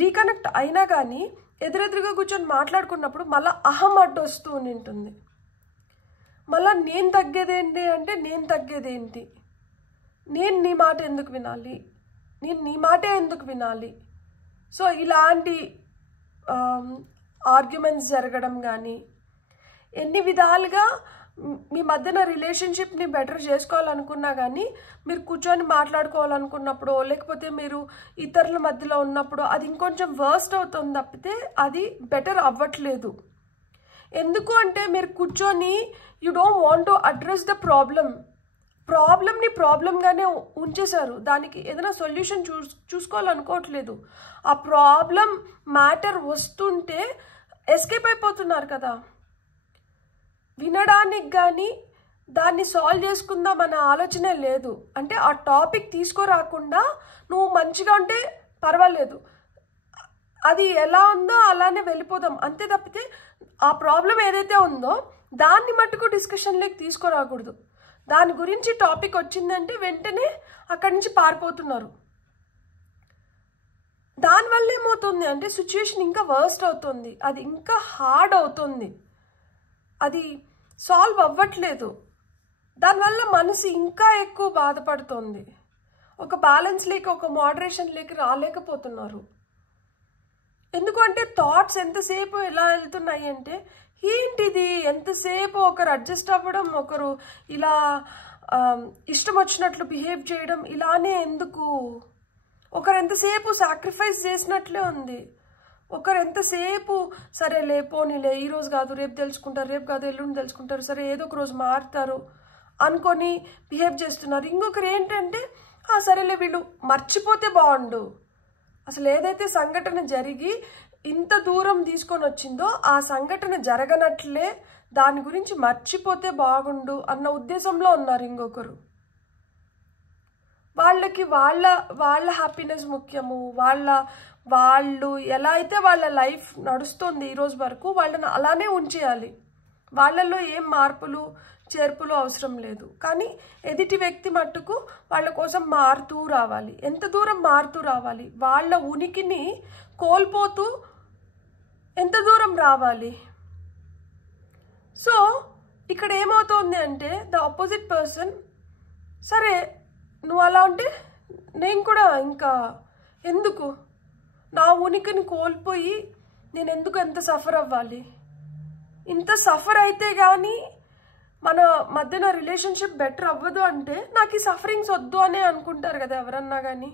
రీకనెక్ట్ అయినా కానీ ఎదురెదురుగా కూర్చొని మాట్లాడుకున్నప్పుడు మళ్ళీ అహం అడ్డు వస్తూ ఉంటుంది. మళ్ళీ నేను తగ్గేదేంటి అంటే నేను తగ్గేదేంటి, నేను నీ మాట ఎందుకు వినాలి, నేను నీ మాటే ఎందుకు వినాలి? సో ఇలాంటి ఆర్గ్యుమెంట్స్ జరగడం కానీ, ఎన్ని విధాలుగా మీ మధ్యన రిలేషన్షిప్ని బెటర్ చేసుకోవాలనుకున్నా కానీ మీరు కూర్చొని మాట్లాడుకోవాలనుకున్నప్పుడు, లేకపోతే మీరు ఇతరుల మధ్యలో ఉన్నప్పుడు అది ఇంకొంచెం వర్స్ట్ అవుతుంది తప్పితే అది బెటర్ అవ్వట్లేదు. ఎందుకు అంటే మీరు కూర్చొని you don't want to address the ప్రాబ్లమ్ని ప్రాబ్లంగానే ఉంచేశారు. దానికి ఏదైనా సొల్యూషన్ చూసుకోవాలనుకోవట్లేదు. ఆ ప్రాబ్లం మ్యాటర్ వస్తుంటే ఎస్కేప్ అయిపోతున్నారు కదా. వినడానికి కానీ దాన్ని సాల్వ్ చేసుకుందాం అనే ఆలోచనే లేదు. అంటే ఆ టాపిక్ తీసుకురాకుండా నువ్వు మంచిగా ఉంటే పర్వాలేదు, అది ఎలా ఉందో అలానే వెళ్ళిపోదాం అంతే తప్పితే ఆ ప్రాబ్లం ఏదైతే ఉందో దాన్ని మట్టుకు డిస్కషన్లోకి తీసుకురాకూడదు. దాని గురించి టాపిక్ వచ్చిందంటే వెంటనే అక్కడి నుంచి పారిపోతున్నారు. దానివల్ల ఏమవుతుంది అంటే సిచ్యుయేషన్ ఇంకా వర్స్ట్ అవుతుంది, అది ఇంకా హార్డ్ అవుతుంది, అది సాల్వ్ అవ్వట్లేదు. దానివల్ల మనసు ఇంకా ఎక్కువ బాధపడుతుంది. ఒక బ్యాలెన్స్ లేక, ఒక మోడరేషన్ లేక రాలేకపోతున్నారు. ఎందుకంటే థాట్స్ ఎంతసేపు ఎలా వెళ్తున్నాయి అంటే, ఏంటిది ఎంతసేపు ఒకరు అడ్జస్ట్ అవ్వడం, ఒకరు ఇలా ఇష్టం వచ్చినట్లు బిహేవ్ చేయడం, ఇలానే ఎందుకు? ఒకరు ఎంతసేపు సాక్రిఫైస్ చేసినట్లే ఉంది. ఒకరు ఎంతసేపు సరేలే పోనీలే, ఈరోజు కాదు రేపు తెలుసుకుంటారు, రేపు కాదు ఎల్లుండి తెలుసుకుంటారు, సరే ఏదో ఒక రోజు మారుతారు అనుకొని బిహేవ్ చేస్తున్నారు. ఇంకొకరు ఏంటంటే సరేలే వీళ్ళు మర్చిపోతే బాగుండు, అసలు ఏదైతే సంఘటన జరిగి ఇంత దూరం తీసుకొని వచ్చిందో ఆ సంఘటన జరగనట్లే దాని గురించి మర్చిపోతే బాగుండు అన్న ఉద్దేశంలో ఉన్నారు. ఇంకొకరు వాళ్ళకి వాళ్ళ హ్యాపీనెస్ ముఖ్యము. వాళ్ళు ఎలా అయితే వాళ్ళ లైఫ్ నడుస్తుంది ఈరోజు వరకు వాళ్ళని అలానే ఉంచేయాలి. వాళ్ళల్లో ఏం మార్పులు చేర్పులు అవసరం లేదు. కానీ ఎదుటి వ్యక్తి మట్టుకు వాళ్ళ కోసం మారుతూ రావాలి. ఎంత దూరం మారుతూ రావాలి? వాళ్ళ ఉనికిని కోల్పోతూ ఎంత దూరం రావాలి? సో ఇక్కడ ఏమవుతుంది అంటే ద ఆపోజిట్ పర్సన్, సరే నువ్వు అలా ఉంటే నేను కూడా ఇంకా ఎందుకు నా ఉనికిని కోల్పోయి నేను ఎందుకు ఎంత సఫర్ అవ్వాలి? ఇంత సఫర్ అయితే కానీ మన మధ్యన రిలేషన్షిప్ బెటర్ అవ్వదు అంటే నాకు ఈ సఫరింగ్స్ వద్దు అనే అనుకుంటారు కదా ఎవరన్నా కానీ.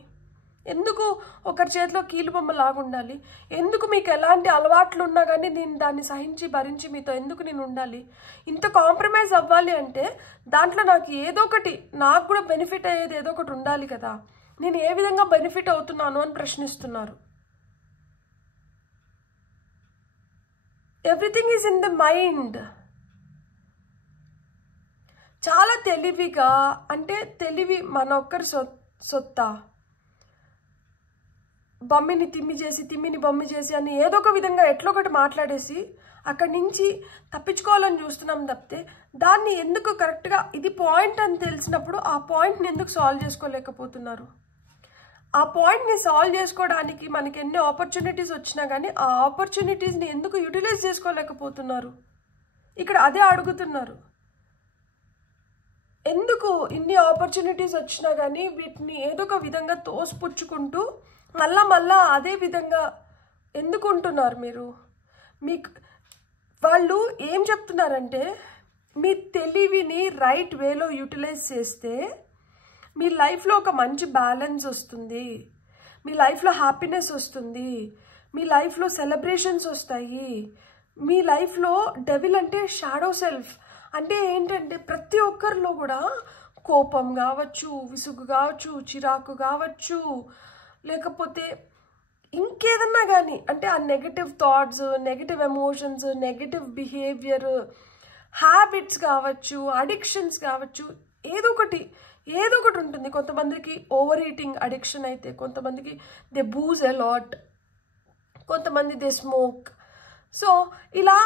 ఎందుకు ఒకరి చేతిలో కీలుబొమ్మ లాగుండాలి? ఎందుకు మీకు ఎలాంటి అలవాట్లు ఉన్నా కానీ నేను దాన్ని సహించి భరించి మీతో ఎందుకు నేను ఉండాలి? ఇంత కాంప్రమైజ్ అవ్వాలి అంటే దాంట్లో నాకు ఏదో ఒకటి, నాకు కూడా బెనిఫిట్ అయ్యేది ఏదో ఒకటి ఉండాలి కదా. నేను ఏ విధంగా బెనిఫిట్ అవుతున్నాను అని ప్రశ్నిస్తున్నారు. Everything is in the mind. చాలా తెలివిగా, అంటే తెలివి మన ఒక్కరి సొత్తా? బొమ్మిని తిమ్మి చేసి, తిమ్మిని బొమ్మి చేసి అని ఏదో ఒక విధంగా ఎట్లా ఒకటి మాట్లాడేసి అక్కడి నుంచి తప్పించుకోవాలని చూస్తున్నాం తప్పితే దాన్ని ఎందుకు కరెక్ట్గా ఇది పాయింట్ అని తెలిసినప్పుడు ఆ పాయింట్ని ఎందుకు సాల్వ్ చేసుకోలేకపోతున్నారు? ఆ పాయింట్ని సాల్వ్ చేసుకోవడానికి మనకి ఎన్ని ఆపర్చునిటీస్ వచ్చినా కానీ ఆ ఆపర్చునిటీస్ని ఎందుకు యూటిలైజ్ చేసుకోలేకపోతున్నారు? ఇక్కడ అదే అడుగుతున్నారు. ఎందుకు ఇన్ని ఆపర్చునిటీస్ వచ్చినా కానీ వీటిని ఏదో ఒక విధంగా తోసిపుచ్చుకుంటూ మళ్ళా అదే విధంగా ఎందుకు ఉంటున్నారు మీరు? మీకు వాళ్ళు ఏం చెప్తున్నారంటే మీ తెలివిని రైట్ వేలో యూటిలైజ్ చేస్తే మీ లైఫ్లో ఒక మంచి బ్యాలెన్స్ వస్తుంది, మీ లైఫ్లో హ్యాపీనెస్ వస్తుంది, మీ లైఫ్లో సెలబ్రేషన్స్ వస్తాయి. మీ లైఫ్లో డెవిల్ అంటే షాడో సెల్ఫ్ అంటే ఏంటంటే ప్రతి ఒక్కరిలో కూడా కోపం కావచ్చు, విసుగు కావచ్చు, చిరాకు కావచ్చు, లేకపోతే ఇంకేదన్నా కానీ అంటే ఆ negative thoughts, negative emotions, negative behaviour, habits కావచ్చు, అడిక్షన్స్ కావచ్చు, ఏదో ఒకటి ఉంటుంది. కొంతమందికి ఓవర్ ఈటింగ్ అడిక్షన్ అయితే, కొంతమందికి దే బూజ్ ఎ లాట్, కొంతమంది దే స్మోక్. సో ఇలా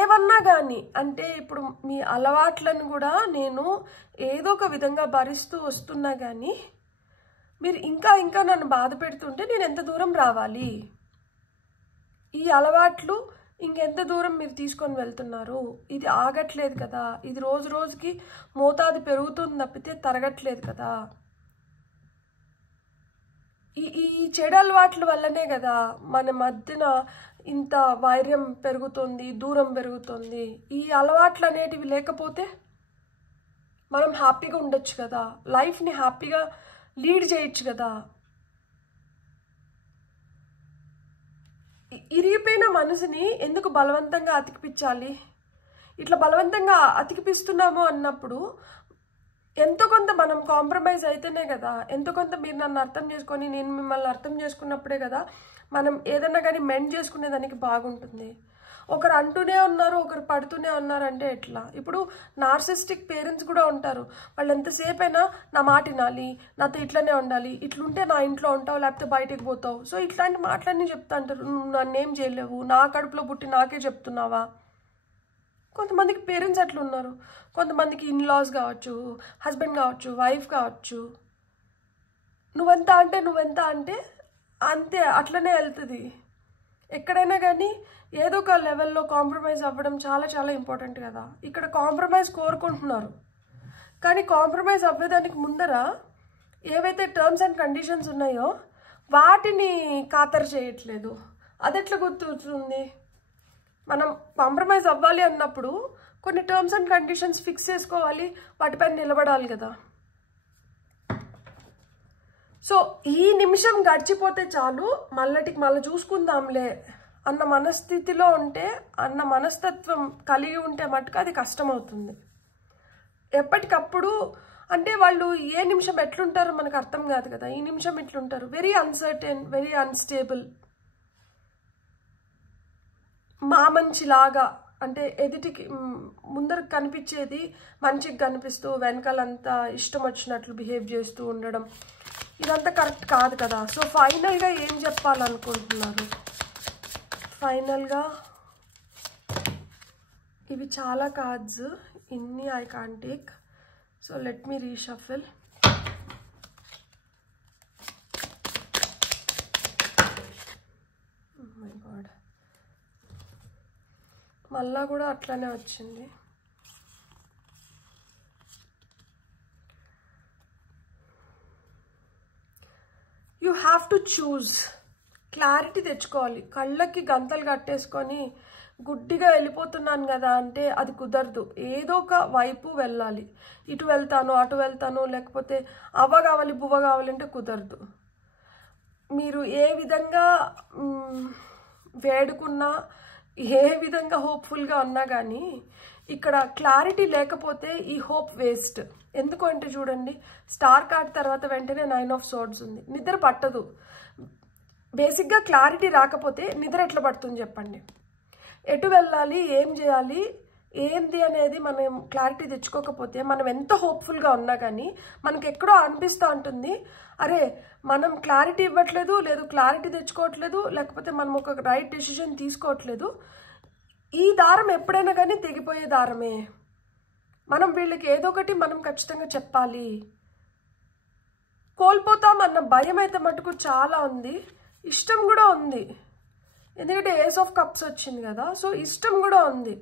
ఏవన్నా కానీ అంటే ఇప్పుడు మీ అలవాట్లను కూడా నేను ఏదో ఒక విధంగా భరిస్తూ వస్తున్నా కానీ మీరు ఇంకా నన్ను బాధ పెడుతుంటే నేను ఎంత దూరం రావాలి? ఈ అలవాట్లు ఇంకెంత దూరం మీరు తీసుకొని వెళ్తున్నారు? ఇది ఆగట్లేదు కదా, ఇది రోజు రోజుకి మోతాదు పెరుగుతుంది తప్పితే తరగట్లేదు కదా. ఈ చెడు అలవాట్ల వల్లనే కదా మన మధ్యన ఇంత వైర్యం పెరుగుతుంది, దూరం పెరుగుతుంది. ఈ అలవాట్లు అనేటివి లేకపోతే మనం హ్యాపీగా ఉండొచ్చు కదా, లైఫ్ని హ్యాపీగా లీడ్ చేయొచ్చు కదా. ఇరిగిపోయిన మనసుని ఎందుకు బలవంతంగా అతికిపించాలి? ఇట్లా బలవంతంగా అతికిపిస్తున్నాము అన్నప్పుడు ఎంతో కొంత మనం కాంప్రమైజ్ అయితేనే కదా, ఎంతో కొంత మీరు నన్ను అర్థం చేసుకొని నేను మిమ్మల్ని అర్థం చేసుకున్నప్పుడే కదా మనం ఏదన్నా కానీ మెండ్ చేసుకునేదానికి బాగుంటుంది. ఒకరు అంటూనే ఉన్నారు, ఒకరు పడుతూనే ఉన్నారు అంటే ఎట్లా? ఇప్పుడు నార్సిస్టిక్ పేరెంట్స్ కూడా ఉంటారు. వాళ్ళు ఎంతసేపు అయినా నా మాట వినాలి, నాతో ఇట్లనే ఉండాలి, ఇట్లుంటే నా ఇంట్లో ఉంటావు లేకపోతే బయటికి పోతావు, సో ఇట్లాంటి మాటలన్నీ చెప్తా అంటారు. నువ్వు నన్నేం చేయలేవు, నా కడుపులో పుట్టి నాకే చెప్తున్నావా? కొంతమందికి పేరెంట్స్ అట్లా ఉన్నారు, కొంతమందికి ఇన్లాస్ కావచ్చు, హస్బెండ్ కావచ్చు, వైఫ్ కావచ్చు. నువ్వెంత అంటే అంతే, అట్లనే వెళ్తుంది. ఎక్కడైనా కానీ ఏదో ఒక లెవెల్లో కాంప్రమైజ్ అవ్వడం చాలా చాలా ఇంపార్టెంట్ కదా. ఇక్కడ కాంప్రమైజ్ కోరుకుంటున్నారు, కానీ కాంప్రమైజ్ అవ్వేదానికి ముందర ఏవైతే టర్మ్స్ అండ్ కండిషన్స్ ఉన్నాయో వాటిని ఖాతరు చేయట్లేదు. అది ఎట్లా గుర్తుంది? మనం కాంప్రమైజ్ అవ్వాలి అన్నప్పుడు కొన్ని టర్మ్స్ అండ్ కండిషన్స్ ఫిక్స్ చేసుకోవాలి, వాటిపైన నిలబడాలి కదా. సో ఈ నిమిషం గడిచిపోతే చాలు, మళ్ళీ చూసుకుందాంలే అన్న మనస్థితిలో ఉంటే, అన్న మనస్తత్వం కలిగి ఉంటే మటుకు అది కష్టమవుతుంది. ఎప్పటికప్పుడు అంటే వాళ్ళు ఏ నిమిషం ఎట్లుంటారో మనకు అర్థం కాదు కదా. ఈ నిమిషం ఇట్లుంటారు, వెరీ అన్సర్టెన్, వెరీ అన్స్టేబుల్. మా మంచిలాగా అంటే ఎదుటికి ముందరకు కనిపించేది మంచిగా కనిపిస్తూ వెనకాలంతా ఇష్టం వచ్చినట్లు బిహేవ్ చేస్తూ ఉండడం, ఇదంతా కరెక్ట్ కాదు కదా. సో ఫైనల్గా ఏం చెప్పాలనుకుంటున్నారు? ఫైనల్గా ఇవి చాలా కార్డ్స్, ఇన్ని I can't take. So let me reshuffle. My god, మళ్ళా కూడా అట్లానే వచ్చింది. You have to choose. Clarity తెచ్చుకోవాలి. కళ్ళకి గంతలు కట్టేసుకొని గుడ్డిగా వెళ్ళిపోతున్నాను కదా అంటే అది కుదరదు. ఏదో ఒక వైపు వెళ్ళాలి. ఇటు వెళ్తాను, అటు వెళ్తాను, లేకపోతే అవ్వ కావాలి బువ్వ కావాలంటే కుదరదు. మీరు ఏ విధంగా వేడుకున్నా, ఏ విధంగా హోప్ఫుల్గా ఉన్నా కానీ ఇక్కడ క్లారిటీ లేకపోతే ఈ హోప్ వేస్ట్. ఎందుకు అంటే చూడండి, స్టార్ కార్డ్ తర్వాత వెంటనే 9 ఆఫ్ సోర్డ్స్ ఉంది. నిద్ర పట్టదు. బేసిక్గా క్లారిటీ రాకపోతే నిద్ర ఎట్లా పడుతుంది చెప్పండి? ఎటు వెళ్ళాలి, ఏం చేయాలి, ఏంది అనేది మనం క్లారిటీ తెచ్చుకోకపోతే మనం ఎంత హోప్ఫుల్గా ఉన్నా కానీ మనకి ఎక్కడో అనిపిస్తూ ఉంటుంది, అరే మనం క్లారిటీ ఇవ్వట్లేదు, లేదు క్లారిటీ తెచ్చుకోవట్లేదు, లేకపోతే మనం ఒక రైట్ డెసిషన్ తీసుకోవట్లేదు. ఈ దారం ఎప్పుడైనా కానీ తెగిపోయే దారమే. మనం వీళ్ళకి ఏదో ఒకటి మనం ఖచ్చితంగా చెప్పాలి. కోల్పోతామన్న భయం అయితే మటుకు చాలా ఉంది, ఇష్టం కూడా ఉంది. ఎందుకంటే ఏస్ ఆఫ్ కప్స్ వచ్చింది కదా, సో ఇష్టం కూడా ఉంది.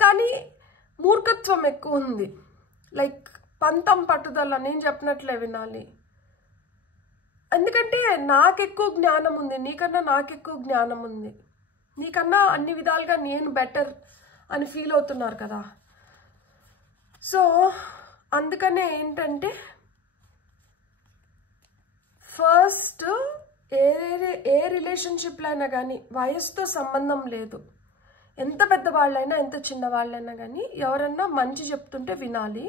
కానీ మూర్ఖత్వం ఎక్కువ ఉంది. లైక్ పంతం పట్టుదల, నేను చెప్పినట్లే వినాలి. ఎందుకంటే నాకు ఎక్కువ జ్ఞానం ఉంది, నీకన్నా నాకు ఎక్కువ జ్ఞానం ఉంది, నీకన్నా అన్ని విధాలుగా నేను బెటర్ అని ఫీల్ అవుతున్నారు కదా. సో అందుకనే ఏంటంటే ఫస్ట్ ఏ రిలేషన్షిప్లో అయినా కానీ వయసుతో సంబంధం లేదు. ఎంత పెద్దవాళ్ళైనా ఎంత చిన్నవాళ్ళైనా కానీ ఎవరన్నా మంచి చెప్తుంటే వినాలి,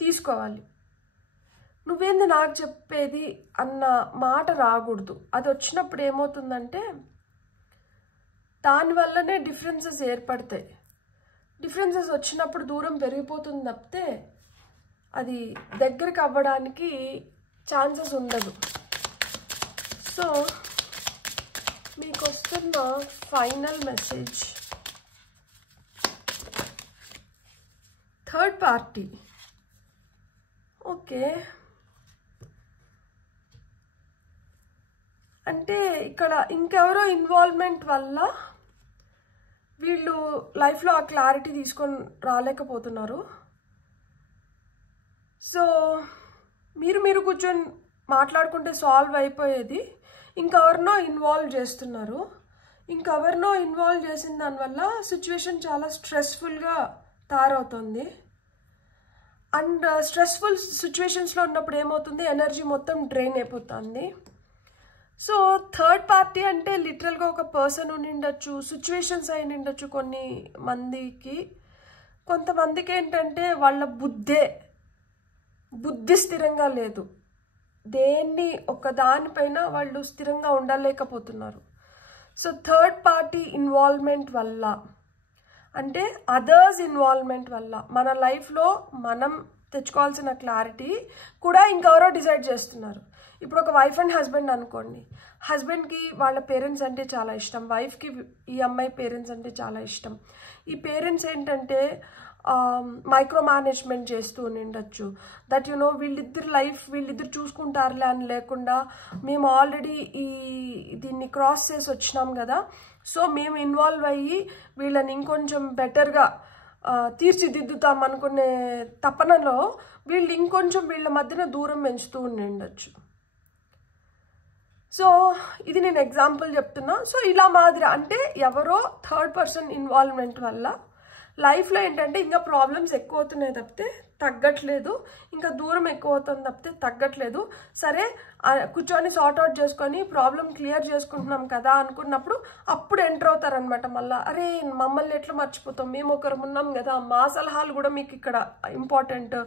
తీసుకోవాలి. నువ్వేంది నాకు చెప్పేది అన్న మాట రాకూడదు. అది వచ్చినప్పుడు ఏమవుతుందంటే దానివల్లనే డిఫరెన్సెస్ ఏర్పడతాయి. డిఫరెన్సెస్ వచ్చినప్పుడు దూరం పెరిగిపోతుంది తప్పితే అది దగ్గరికి అవ్వడానికి ఛాన్సెస్ ఉండదు. సో మీకు వస్తున్న final message, third party. Okay, అంటే ఇక్కడ ఇంకెవరో ఇన్వాల్వ్మెంట్ వల్ల వీళ్ళు లైఫ్లో ఆ క్లారిటీ తీసుకొని రాలేకపోతున్నారు. సో మీరు కూర్చొని మాట్లాడుకుంటే సాల్వ్ అయిపోయేది ఇంకెవరినో ఇన్వాల్వ్ చేస్తున్నారు. ఇంకెవరినో ఇన్వాల్వ్ చేసిన దానివల్ల సిచ్యువేషన్ చాలా స్ట్రెస్ఫుల్గా తయారవుతుంది. అండ్ స్ట్రెస్ఫుల్ సిచ్యువేషన్స్లో ఉన్నప్పుడు ఏమవుతుంది, ఎనర్జీ మొత్తం డ్రైన్ అయిపోతుంది. సో థర్డ్ పార్టీ అంటే లిటరల్గా ఒక పర్సన్ ఉండి ఉండొచ్చు, సిచ్యువేషన్స్ అయి ఉండొచ్చు. కొన్ని మందికి, కొంతమందికి ఏంటంటే వాళ్ళ బుద్ధి స్థిరంగా లేదు, దేన్ని ఒక దానిపైన వాళ్ళు స్థిరంగా ఉండలేకపోతున్నారు. సో థర్డ్ పార్టీ ఇన్వాల్వ్మెంట్ వల్ల, అంటే అదర్స్ ఇన్వాల్వ్మెంట్ వల్ల మన లైఫ్లో మనం తెచ్చుకోవాల్సిన క్లారిటీ కూడా ఇంకెవరో డిసైడ్ చేస్తున్నారు. ఇప్పుడు ఒక వైఫ్ అండ్ హస్బెండ్ అనుకోండి, హస్బెండ్కి వాళ్ళ పేరెంట్స్ అంటే చాలా ఇష్టం, వైఫ్కి ఈ అమ్మాయి పేరెంట్స్ అంటే చాలా ఇష్టం. ఈ పేరెంట్స్ ఏంటంటే మైక్రో మేనేజ్మెంట్ చేస్తూ ఉండొచ్చు. దట్ యునో వీళ్ళిద్దరు లైఫ్ వీళ్ళిద్దరు చూసుకుంటారులే అని లేకుండా, మేము ఆల్రెడీ దీన్ని క్రాస్ చేసి వచ్చినాం కదా, సో మేము ఇన్వాల్వ్ అయ్యి వీళ్ళని ఇంకొంచెం బెటర్గా తీర్చిదిద్దుతాం అనుకునే తపనలో వీళ్ళు ఇంకొంచెం వీళ్ళ మధ్యన దూరం పెంచుతూ ఉండొచ్చు. సో ఇది నేను ఎగ్జాంపుల్ చెప్తున్నా. సో ఇలా మాదిరి అంటే ఎవరో థర్డ్ పర్సన్ ఇన్వాల్వ్మెంట్ వల్ల లైఫ్లో ఏంటంటే ఇంకా ప్రాబ్లమ్స్ ఎక్కువ అవుతున్నాయి తప్పితే తగ్గట్లేదు, ఇంకా దూరం ఎక్కువ అవుతుంది తప్పితే తగ్గట్లేదు. సరే కూర్చొని సార్ట్అవుట్ చేసుకొని ప్రాబ్లం క్లియర్ చేసుకుంటున్నాం కదా అనుకున్నప్పుడు అప్పుడు ఎంటర్ అవుతారనమాట. మళ్ళీ అరే మమ్మల్ని ఎట్లా మర్చిపోతాం, మేము ఒకరు ఉన్నాం కదా, మా సలహాలు కూడా మీకు ఇక్కడ ఇంపార్టెంట్,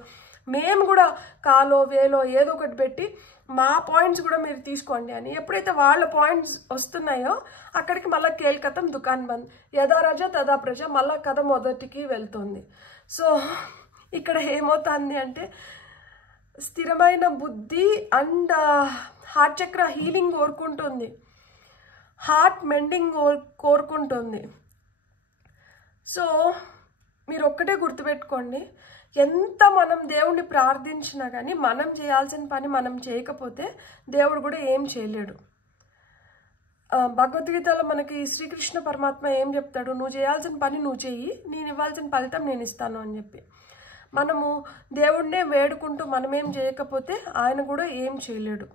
మేము కూడా కాలో వేలో ఏదో ఒకటి పెట్టి మా పాయింట్స్ కూడా మీరు తీసుకోండి అని. ఎప్పుడైతే వాళ్ళ పాయింట్స్ వస్తున్నాయో అక్కడికి మళ్ళీ కేల్కతం దుకాన్ బంద్, యథా రాజా తదా ప్రజ, మళ్ళీ కథ మొదటికి వెళ్తుంది. సో ఇక్కడ ఏమవుతుంది అంటే స్థిరమైన బుద్ధి అండ్ హార్ట్ చక్ర హీలింగ్ కోరుకుంటుంది, హార్ట్ మెండింగ్ కోరుకుంటుంది. సో మీరు ఒక్కటే గుర్తుపెట్టుకోండి, ఎంత మనం దేవుణ్ణి ప్రార్థించినా కానీ మనం చేయాల్సిన పని మనం చేయకపోతే దేవుడు కూడా ఏం చేయలేడు. భగవద్గీతలో మనకి శ్రీకృష్ణ పరమాత్మ ఏం చెప్తాడు, నువ్వు చేయాల్సిన పని నువ్వు చెయ్యి, నేను ఇవ్వాల్సిన ఫలితం నేను ఇస్తాను అని చెప్పి. మనము దేవుణ్ణే వేడుకుంటూ మనమేం చేయకపోతే ఆయన కూడా ఏం చేయలేడు.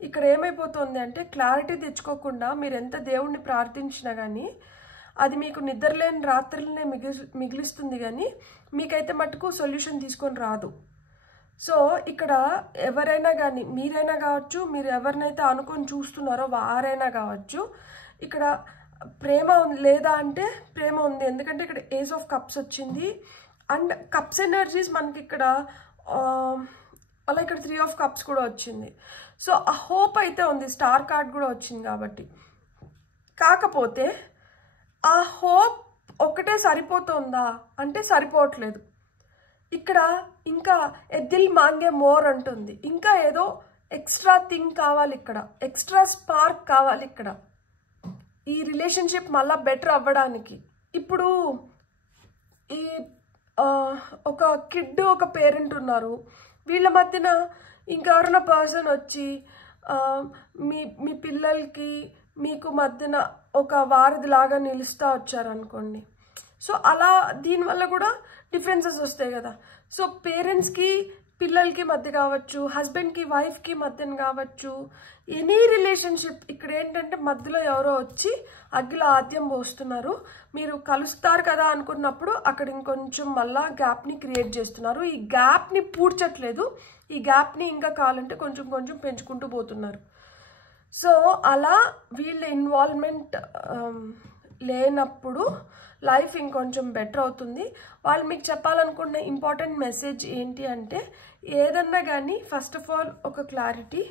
ఇక్కడ ఏమైపోతుంది అంటే క్లారిటీ తెచ్చుకోకుండా మీరు ఎంత దేవుణ్ణి ప్రార్థించినా కానీ అది మీకు నిద్రలేని రాత్రులనే మిగిలిస్తుంది, కానీ మీకైతే మటుకు సొల్యూషన్ తీసుకొని రాదు. సో ఇక్కడ ఎవరైనా కానీ, మీరైనా కావచ్చు, మీరు ఎవరినైతే అనుకొని చూస్తున్నారో వారైనా కావచ్చు, ఇక్కడ ప్రేమ లేదా అంటే ప్రేమ ఉంది. ఎందుకంటే ఇక్కడ ఏస్ ఆఫ్ కప్స్ వచ్చింది అండ్ కప్స్ ఎనర్జీస్ మనకి ఇక్కడ అలా ఇక్కడ 3 ఆఫ్ కప్స్ కూడా వచ్చింది. సో ఆ హోప్ అయితే ఉంది, స్టార్ కార్డ్ కూడా వచ్చింది కాబట్టి. కాకపోతే ఆ హోప్ ఒకటే సరిపోతుందా అంటే సరిపోవట్లేదు. ఇక్కడ ఇంకా దిల్ మాంగే మోర్ అంటుంది, ఇంకా ఏదో ఎక్స్ట్రా థింగ్ కావాలి, ఇక్కడ ఎక్స్ట్రా స్పార్క్ కావాలి ఇక్కడ ఈ రిలేషన్షిప్ మళ్ళీ బెటర్ అవ్వడానికి. ఇప్పుడు ఈ ఒక కిడ్ ఒక పేరెంట్ ఉన్నారు, వీళ్ళ మధ్యన ఇంకెవరైనా పర్సన్ వచ్చి మీ పిల్లలకి మీకు మధ్యన ఒక వారధిలాగా నిలుస్తూ వచ్చారనుకోండి. సో అలా దీనివల్ల కూడా డిఫరెన్సెస్ వస్తాయి కదా. సో పేరెంట్స్కి పిల్లలకి మధ్య కావచ్చు, హస్బెండ్కి వైఫ్కి మధ్యన కావచ్చు, ఎనీ రిలేషన్షిప్ ఇక్కడ ఏంటంటే మధ్యలో ఎవరో వచ్చి అగ్గిలో ఆద్యం పోస్తున్నారు. మీరు కలుస్తారు కదా అనుకున్నప్పుడు అక్కడ ఇంకొంచెం మళ్ళా గ్యాప్ని క్రియేట్ చేస్తున్నారు. ఈ గ్యాప్ని పూడ్చట్లేదు, ఈ గ్యాప్ని ఇంకా కావాలంటే కొంచెం కొంచెం పెంచుకుంటూ పోతున్నారు. సో అలా వీళ్ళ ఇన్వాల్వ్మెంట్ లేనప్పుడు లైఫ్ ఇంకొంచెం బెటర్ అవుతుంది. వాళ్ళు మీకు చెప్పాలనుకున్న ఇంపార్టెంట్ మెసేజ్ ఏంటి అంటే, ఏదన్నా కానీ ఫస్ట్ ఆఫ్ ఆల్ ఒక క్లారిటీ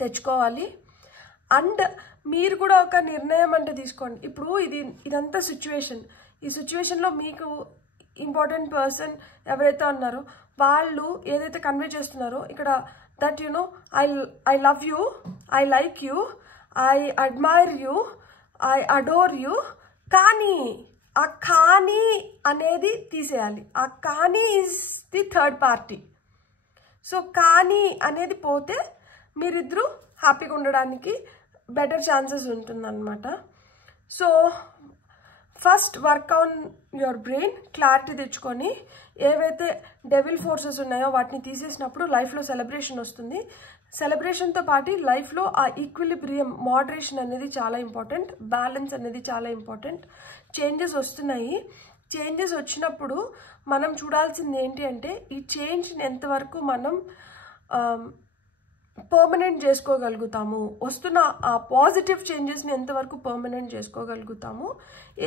తెచ్చుకోవాలి అండ్ మీరు కూడా ఒక నిర్ణయం అంటే తీసుకోండి. ఇప్పుడు ఇదంతా సిచ్యువేషన్, ఈ సిచ్యువేషన్లో మీకు ఇంపార్టెంట్ పర్సన్ ఎవరైతే ఉన్నారో వాళ్ళు ఏదైతే కన్వే చేస్తున్నారో ఇక్కడ that you know I love you, I like you, I admire you, I adore you, కానీ ఆ కానీ అనేది తీసేయాలి. ఆ కానీ is the third party. So కానీ అనేది పోతే మీరిద్దరూ హ్యాపీగా ఉండడానికి బెటర్ ఛాన్సెస్ ఉంటుందన్నమాట. So first work on your brain, clarity తెచ్చుకొని ఏవైతే డెవిల్ ఫోర్సెస్ ఉన్నాయో వాటిని తీసేసినప్పుడు లైఫ్లో సెలబ్రేషన్ వస్తుంది. సెలబ్రేషన్తో పాటు లైఫ్లో ఆ ఈక్విలిబ్రియం, మోడరేషన్ అనేది చాలా ఇంపార్టెంట్, బ్యాలెన్స్ అనేది చాలా ఇంపార్టెంట్. చేంజెస్ వస్తున్నాయి. చేంజెస్ వచ్చినప్పుడు మనం చూడాల్సింది ఏంటి అంటే ఈ చేంజ్ని ఎంతవరకు మనం పర్మనెంట్ చేసుకోగలుగుతాము, వస్తున్న ఆ పాజిటివ్ చేంజెస్ని ఎంతవరకు పర్మనెంట్ చేసుకోగలుగుతాము,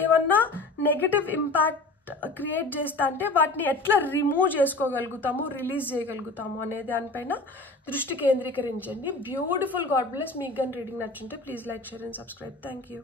ఏమన్నా నెగటివ్ ఇంపాక్ట్ క్రియేట్ చేస్తా అంటే వాటిని ఎట్లా రిమూవ్ చేసుకోగలుగుతాము, రిలీజ్ చేయగలుగుతాము అనే దానిపైన దృష్టి కేంద్రీకరించండి. బ్యూటిఫుల్. God bless. మీకు కానీ రీడింగ్ నచ్చుంటే please like, share and subscribe. Thank you.